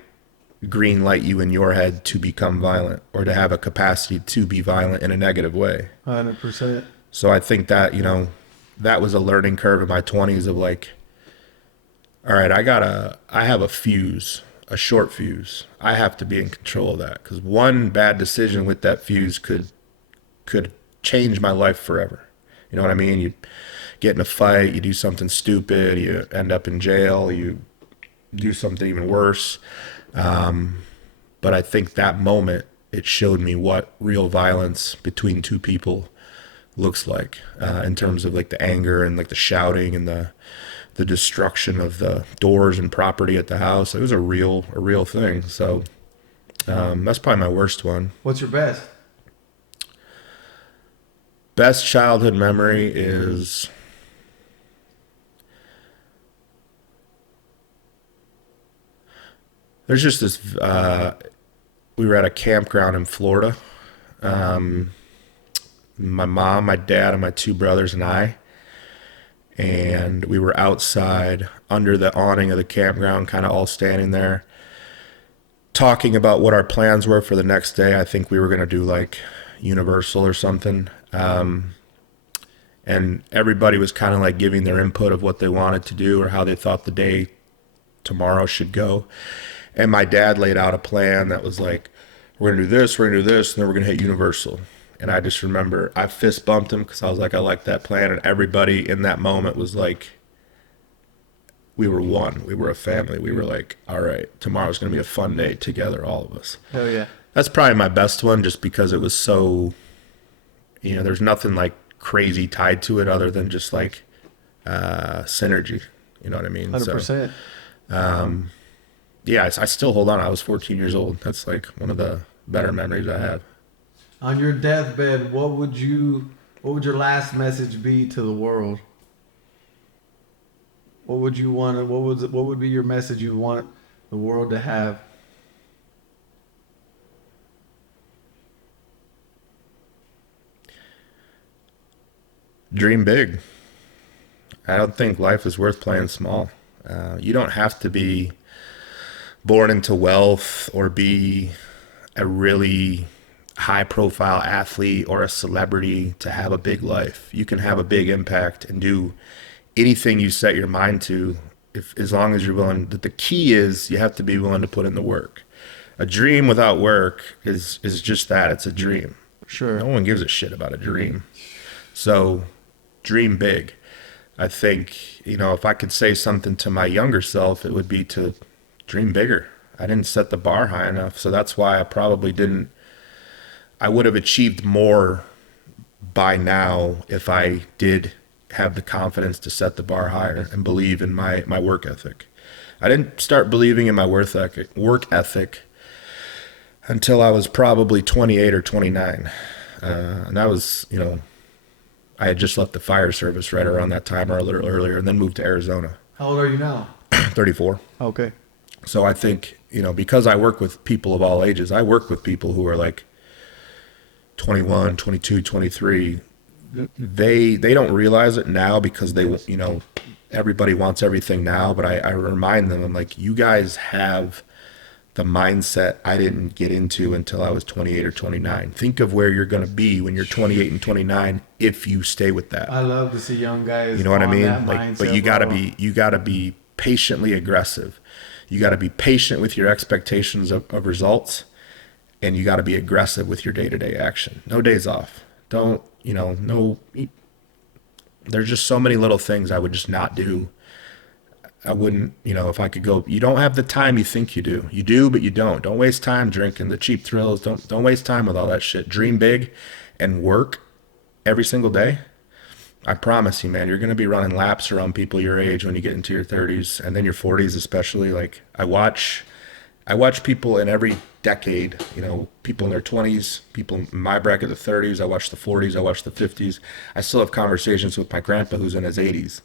green light you in your head to become violent, or to have a capacity to be violent in a negative way. 100%. So I think that, you know, that was a learning curve in my 20s of like, all right, I have a fuse, a short fuse. I have to be in control of that, because one bad decision with that fuse could change my life forever. You know what I mean? You get in a fight, you do something stupid, you end up in jail, you do something even worse. But I think that moment, it showed me what real violence between two people looks like, in terms of like the anger and like the shouting and the destruction of the doors and property at the house. It was a real thing. So that's probably my worst one. What's your best? Best childhood memory is, there's just this, we were at a campground in Florida. My mom, my dad, and my two brothers and I, and we were outside under the awning of the campground, kind of all standing there, talking about what our plans were for the next day. I think we were going to do like Universal or something. And everybody was kind of like giving their input of what they wanted to do or how they thought the day tomorrow should go. And my dad laid out a plan that was like, we're going to do this, we're going to do this, and then we're going to hit Universal. And I just remember I fist bumped him because I was like, I like that plan. And everybody in that moment was like, we were one. We were a family. We were like, all right, tomorrow's going to be a fun day together, all of us. Hell yeah. That's probably my best one just because it was so, there's nothing like crazy tied to it other than just like synergy. You know what I mean? 100%. So, yeah, I still hold on. I was 14 years old. That's like one of the better memories I have. On your deathbed, what would your last message be to the world? What would you want? What would be your message you want the world to have? Dream big. I don't think life is worth playing small. You don't have to be born into wealth or be a really high profile athlete or a celebrity to have a big life. You can have a big impact and do anything you set your mind to, as long as you're willing. The key is you have to be willing to put in the work. A dream without work is just that. It's a dream. Sure. No one gives a shit about a dream. So dream big. I think, if I could say something to my younger self, it would be to dream bigger. I didn't set the bar high enough. So that's why I would have achieved more by now if I did have the confidence to set the bar higher and believe in my work ethic. I didn't start believing in my work ethic until I was probably 28 or 29. And that was, I had just left the fire service right around that time or a little earlier and then moved to Arizona. How old are you now? 34. Okay. So I think, because I work with people of all ages, I work with people who are like 21, 22, 23. They don't realize it now because everybody wants everything now. But I remind them, I'm like, you guys have the mindset I didn't get into until I was 28 or 29. Think of where you're going to be when you're 28 and 29 if you stay with that. I love to see young guys. You know what I mean? Mindset, but you gotta be patiently aggressive. You gotta be patient with your expectations of results, and you gotta be aggressive with your day-to-day action. No days off. Don't, there's just so many little things I would just not do. I wouldn't, if I could go, you don't have the time you think you do. You do, but you don't. Don't waste time drinking the cheap thrills. Don't waste time with all that shit. Dream big and work every single day. I promise you, man, you're going to be running laps around people your age when you get into your 30s and then your 40s, especially. Like I watch people in every decade, people in their 20s, people in my bracket, the 30s. I watch the 40s. I watch the 50s. I still have conversations with my grandpa who's in his 80s.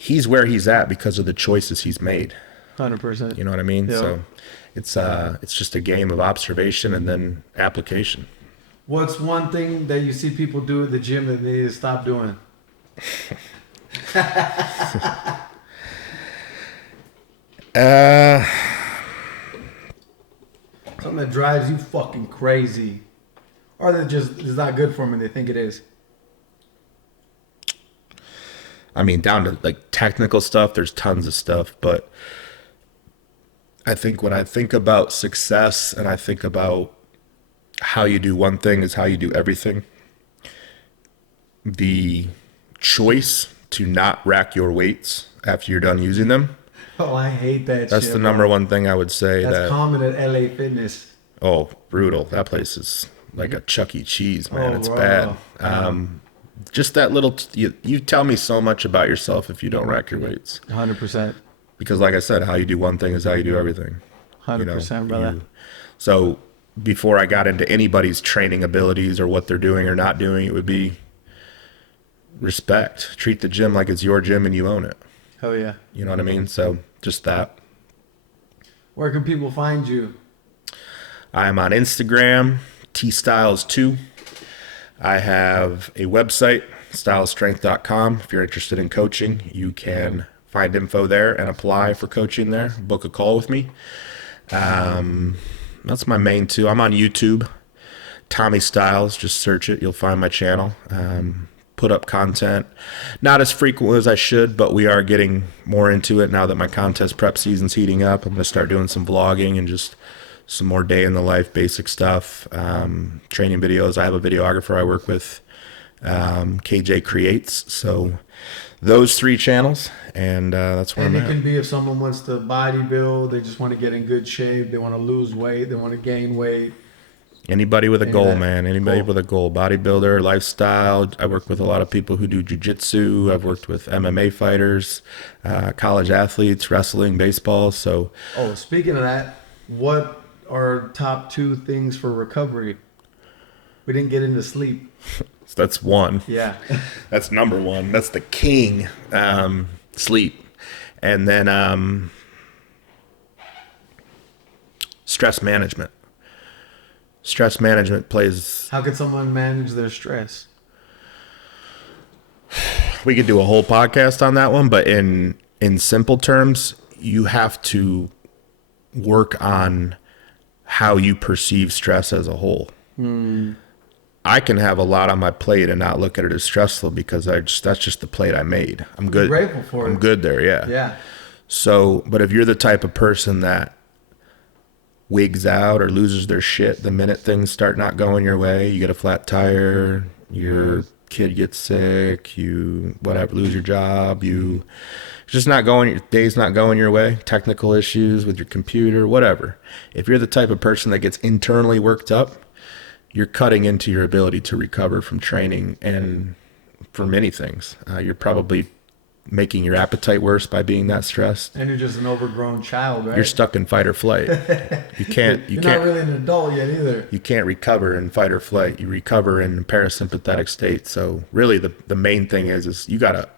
He's where he's at because of the choices he's made. 100%. You know what I mean? Yeah. So it's just a game of observation and then application. What's one thing that you see people do at the gym that they need to stop doing? Something that drives you fucking crazy. Or that just is not good for them and they think it is. I mean, down to like technical stuff, there's tons of stuff. But I think when I think about success and I think about how you do one thing is how you do everything. The choice to not rack your weights after you're done using them. Oh, I hate that That's shit, the number one thing I would say. That's common at LA Fitness. Oh, brutal. That place is like a Chuck E. Cheese, man. It's bro. bad. Just that little, you tell me so much about yourself if you don't rack your weights. 100%. Because like I said, how you do one thing is how you do everything. 100%, brother. So before I got into anybody's training abilities or what they're doing or not doing, it would be respect. Treat the gym like it's your gym and you own it. Hell yeah. You know what I mean? So just that. Where can people find you? I'm on Instagram, tstyles2. I have a website, stylesstrength.com. If you're interested in coaching, you can find info there and apply for coaching there. Book a call with me. That's my main two. I'm on YouTube, Tommy Stiles. Just search it. You'll find my channel. put up content. Not as frequently as I should, but we are getting more into it now that my contest prep season's heating up. I'm going to start doing some vlogging and just some more day in the life basic stuff, training videos. I have a videographer I work with, KJ Creates. So those 3 channels, and that's where And I'm it at. can be if someone wants to bodybuild, they just want to get in good shape, they want to lose weight, they want to gain weight. Anybody with a goal, that. man. Anybody Cool. with a goal. Bodybuilder, lifestyle. I work with a lot of people who do jiu-jitsu. I've worked with MMA fighters, college athletes, wrestling, baseball. So Oh, speaking of that, what are top 2 things for recovery? We didn't get into sleep. that's one. Yeah. That's number one. That's the king. Sleep. And then stress management. Stress management plays. How can someone manage their stress? We could do a whole podcast on that one, but in simple terms, you have to work on how you perceive stress as a whole. I can have a lot on my plate and not look at it as stressful because that's just the plate I made. I'm good. Grateful for it. I'm good there, yeah. Yeah. So, but if you're the type of person that wigs out or loses their shit the minute things start not going your way, you get a flat tire, your kid gets sick, you whatever, lose your job, you it's just not going, your day's not going your way, technical issues with your computer, whatever. If you're the type of person that gets internally worked up, you're cutting into your ability to recover from training and for many things. You're probably making your appetite worse by being that stressed. And you're just an overgrown child, right? You're stuck in fight or flight. You can't. You're not really an adult yet either. You can't recover in fight or flight. You recover in parasympathetic state. So really, the main thing is you gotta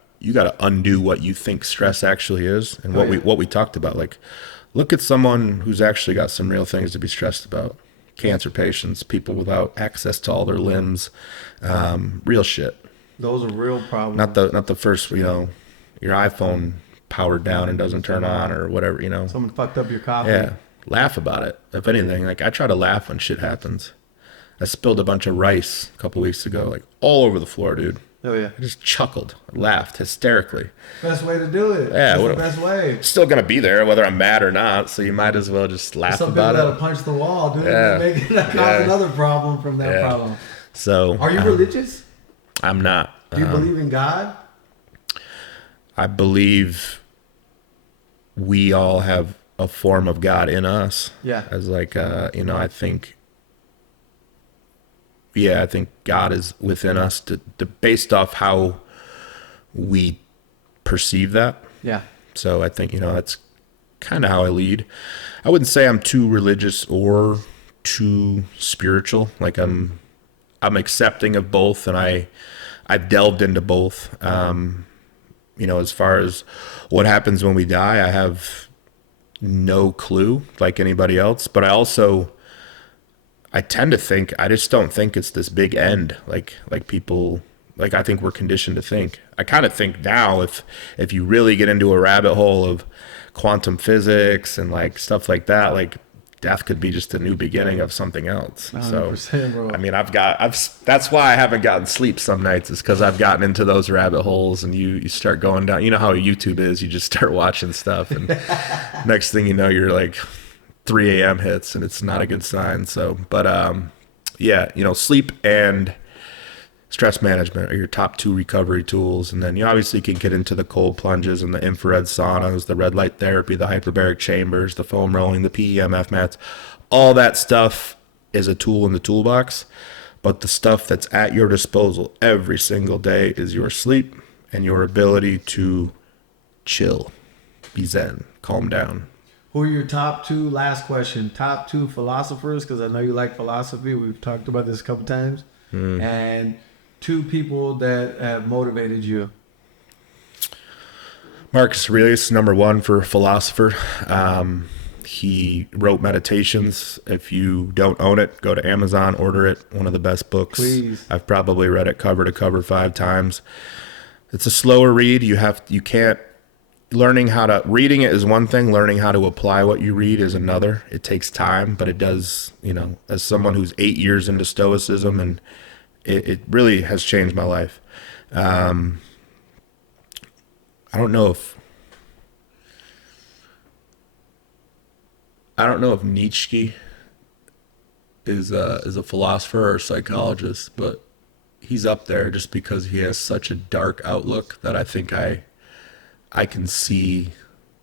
undo what you think stress actually is, and what we talked about. Like, look at someone who's actually got some real things to be stressed about. Cancer patients, people without access to all their limbs, real shit. Those are real problems. Not the first, your iPhone powered down and doesn't turn on or whatever, Someone fucked up your coffee. Yeah. Laugh about it. If anything, like I try to laugh when shit happens. I spilled a bunch of rice a couple weeks ago, like all over the floor, dude. Oh yeah. I just chuckled, laughed hysterically. Best way to do it. Yeah, That's the best way. It's still gonna be there whether I'm mad or not, so you might as well just laugh Some about people it. gotta punch the wall, dude. Yeah. Make it cause another problem from that problem. So Are you religious? I'm not. Do you believe in God? I believe we all have a form of God in us. Yeah. As like, I think God is within us based off how we perceive that. Yeah. So I think, that's kind of how I lead. I wouldn't say I'm too religious or too spiritual. Like I'm accepting of both, and I've delved into both. As far as what happens when we die, I have no clue like anybody else, but I tend to think, I just don't think it's this big end like people, like I think we're conditioned to think. I kind of think now if you really get into a rabbit hole of quantum physics and like stuff like that, like death could be just a new beginning of something else. 100%, So, bro. I mean, that's why I haven't gotten sleep some nights, is because I've gotten into those rabbit holes, and you start going down. You know how YouTube is, you just start watching stuff, and next thing you know, you're like 3 a.m. hits, and it's not a good sign. So, but sleep and stress management are your top 2 recovery tools. And then you obviously can get into the cold plunges and the infrared saunas, the red light therapy, the hyperbaric chambers, the foam rolling, the PEMF mats. All that stuff is a tool in the toolbox. But the stuff that's at your disposal every single day is your sleep and your ability to chill, be zen, calm down. Who are your top 2, last question, top 2 philosophers? Because I know you like philosophy. We've talked about this a couple times. And 2 people that have motivated you. Marcus Aurelius, number 1 for philosopher. He wrote Meditations. If you don't own it, go to Amazon, order it. One of the best books. Please. I've probably read it cover to cover 5 times. It's a slower read. Reading it is one thing. Learning how to apply what you read is another. It takes time, but it does, as someone who's 8 years into Stoicism, and it really has changed my life. I don't know if Nietzsche is a philosopher or psychologist, but he's up there just because he has such a dark outlook that I think I can see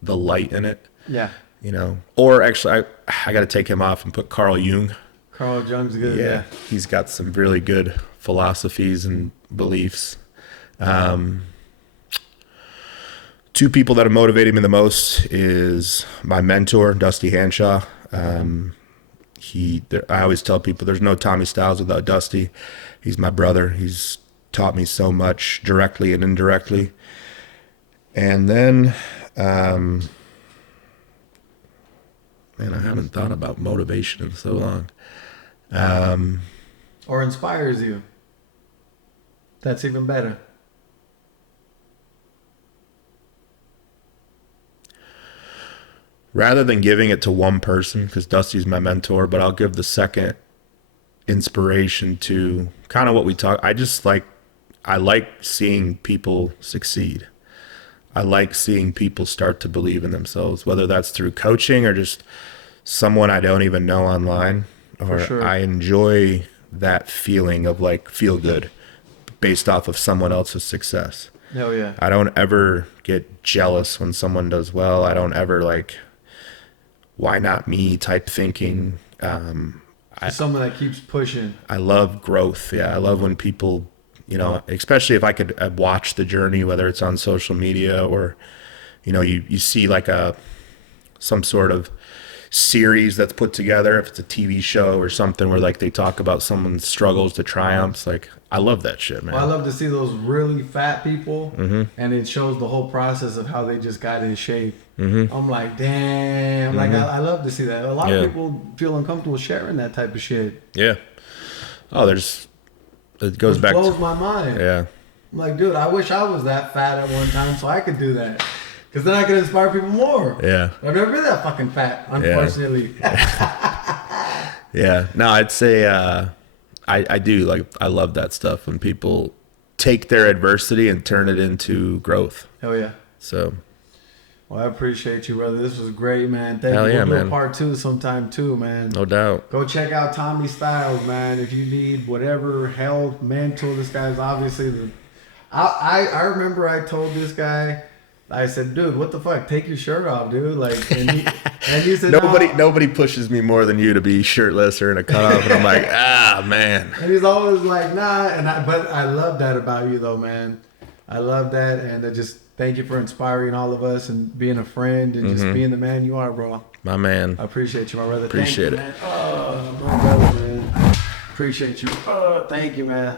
the light in it. Yeah. You know, or actually, I got to take him off and put Carl Jung. Carl Jung's good. Yeah, he's got some really good philosophies and beliefs. Two people that have motivated me the most is my mentor, Dusty Hanshaw. I always tell people there's no Tommy Stiles without Dusty. He's my brother. He's taught me so much directly and indirectly. And then, man, I haven't thought about motivation in so long. Or inspires you. That's even better. Rather than giving it to one person, because Dusty's my mentor, but I'll give the second inspiration to kind of what we talk. I like seeing people succeed. I like seeing people start to believe in themselves, whether that's through coaching or just someone I don't even know online. Or sure. I enjoy that feeling of like feel good based off of someone else's success. Oh yeah. I don't ever get jealous when someone does well. I don't ever like, why not me type thinking. Someone that keeps pushing. I love growth. Yeah, I love when people, you know, especially if I could watch the journey, whether it's on social media or, you know, you see like some sort of series that's put together, if it's a TV show or something where like they talk about someone's struggles to triumphs. Like, I love that shit, man. Well, I love to see those really fat people, Mm-hmm. and it shows the whole process of how they just got in shape. Mm-hmm. I'm like, damn. Mm-hmm. Like, I love to see that. A lot Yeah. of people feel uncomfortable sharing that type of shit. Yeah. Oh, it goes Which back blows to, my mind. yeah. I'm like, dude, I wish I was that fat at one time so I could do that. Because then I could inspire people more. Yeah. I've never been that fucking fat, unfortunately. Yeah. No, I'd say I do. Like, I love that stuff when people take their adversity and turn it into growth. Hell yeah. So, Well, I appreciate you, brother. This was great, man. Thank Hell you. yeah, We'll do man. a part 2 sometime too, man. no doubt. Go check out Tommy Stiles, man. If you need whatever help, mental, this guy's obviously I remember I told this guy, I said, dude, what the fuck? Take your shirt off, dude. Like, and he said, Nobody pushes me more than you to be shirtless or in a cutoff, and I'm like, man. And he's always like, nah. But I love that about you, though, man. I love that, and I just thank you for inspiring all of us and being a friend and just being the man you are, bro. My man. I appreciate you, my brother. Appreciate thank you, it. Man. Oh, my brother, man. Appreciate you. Thank you, man.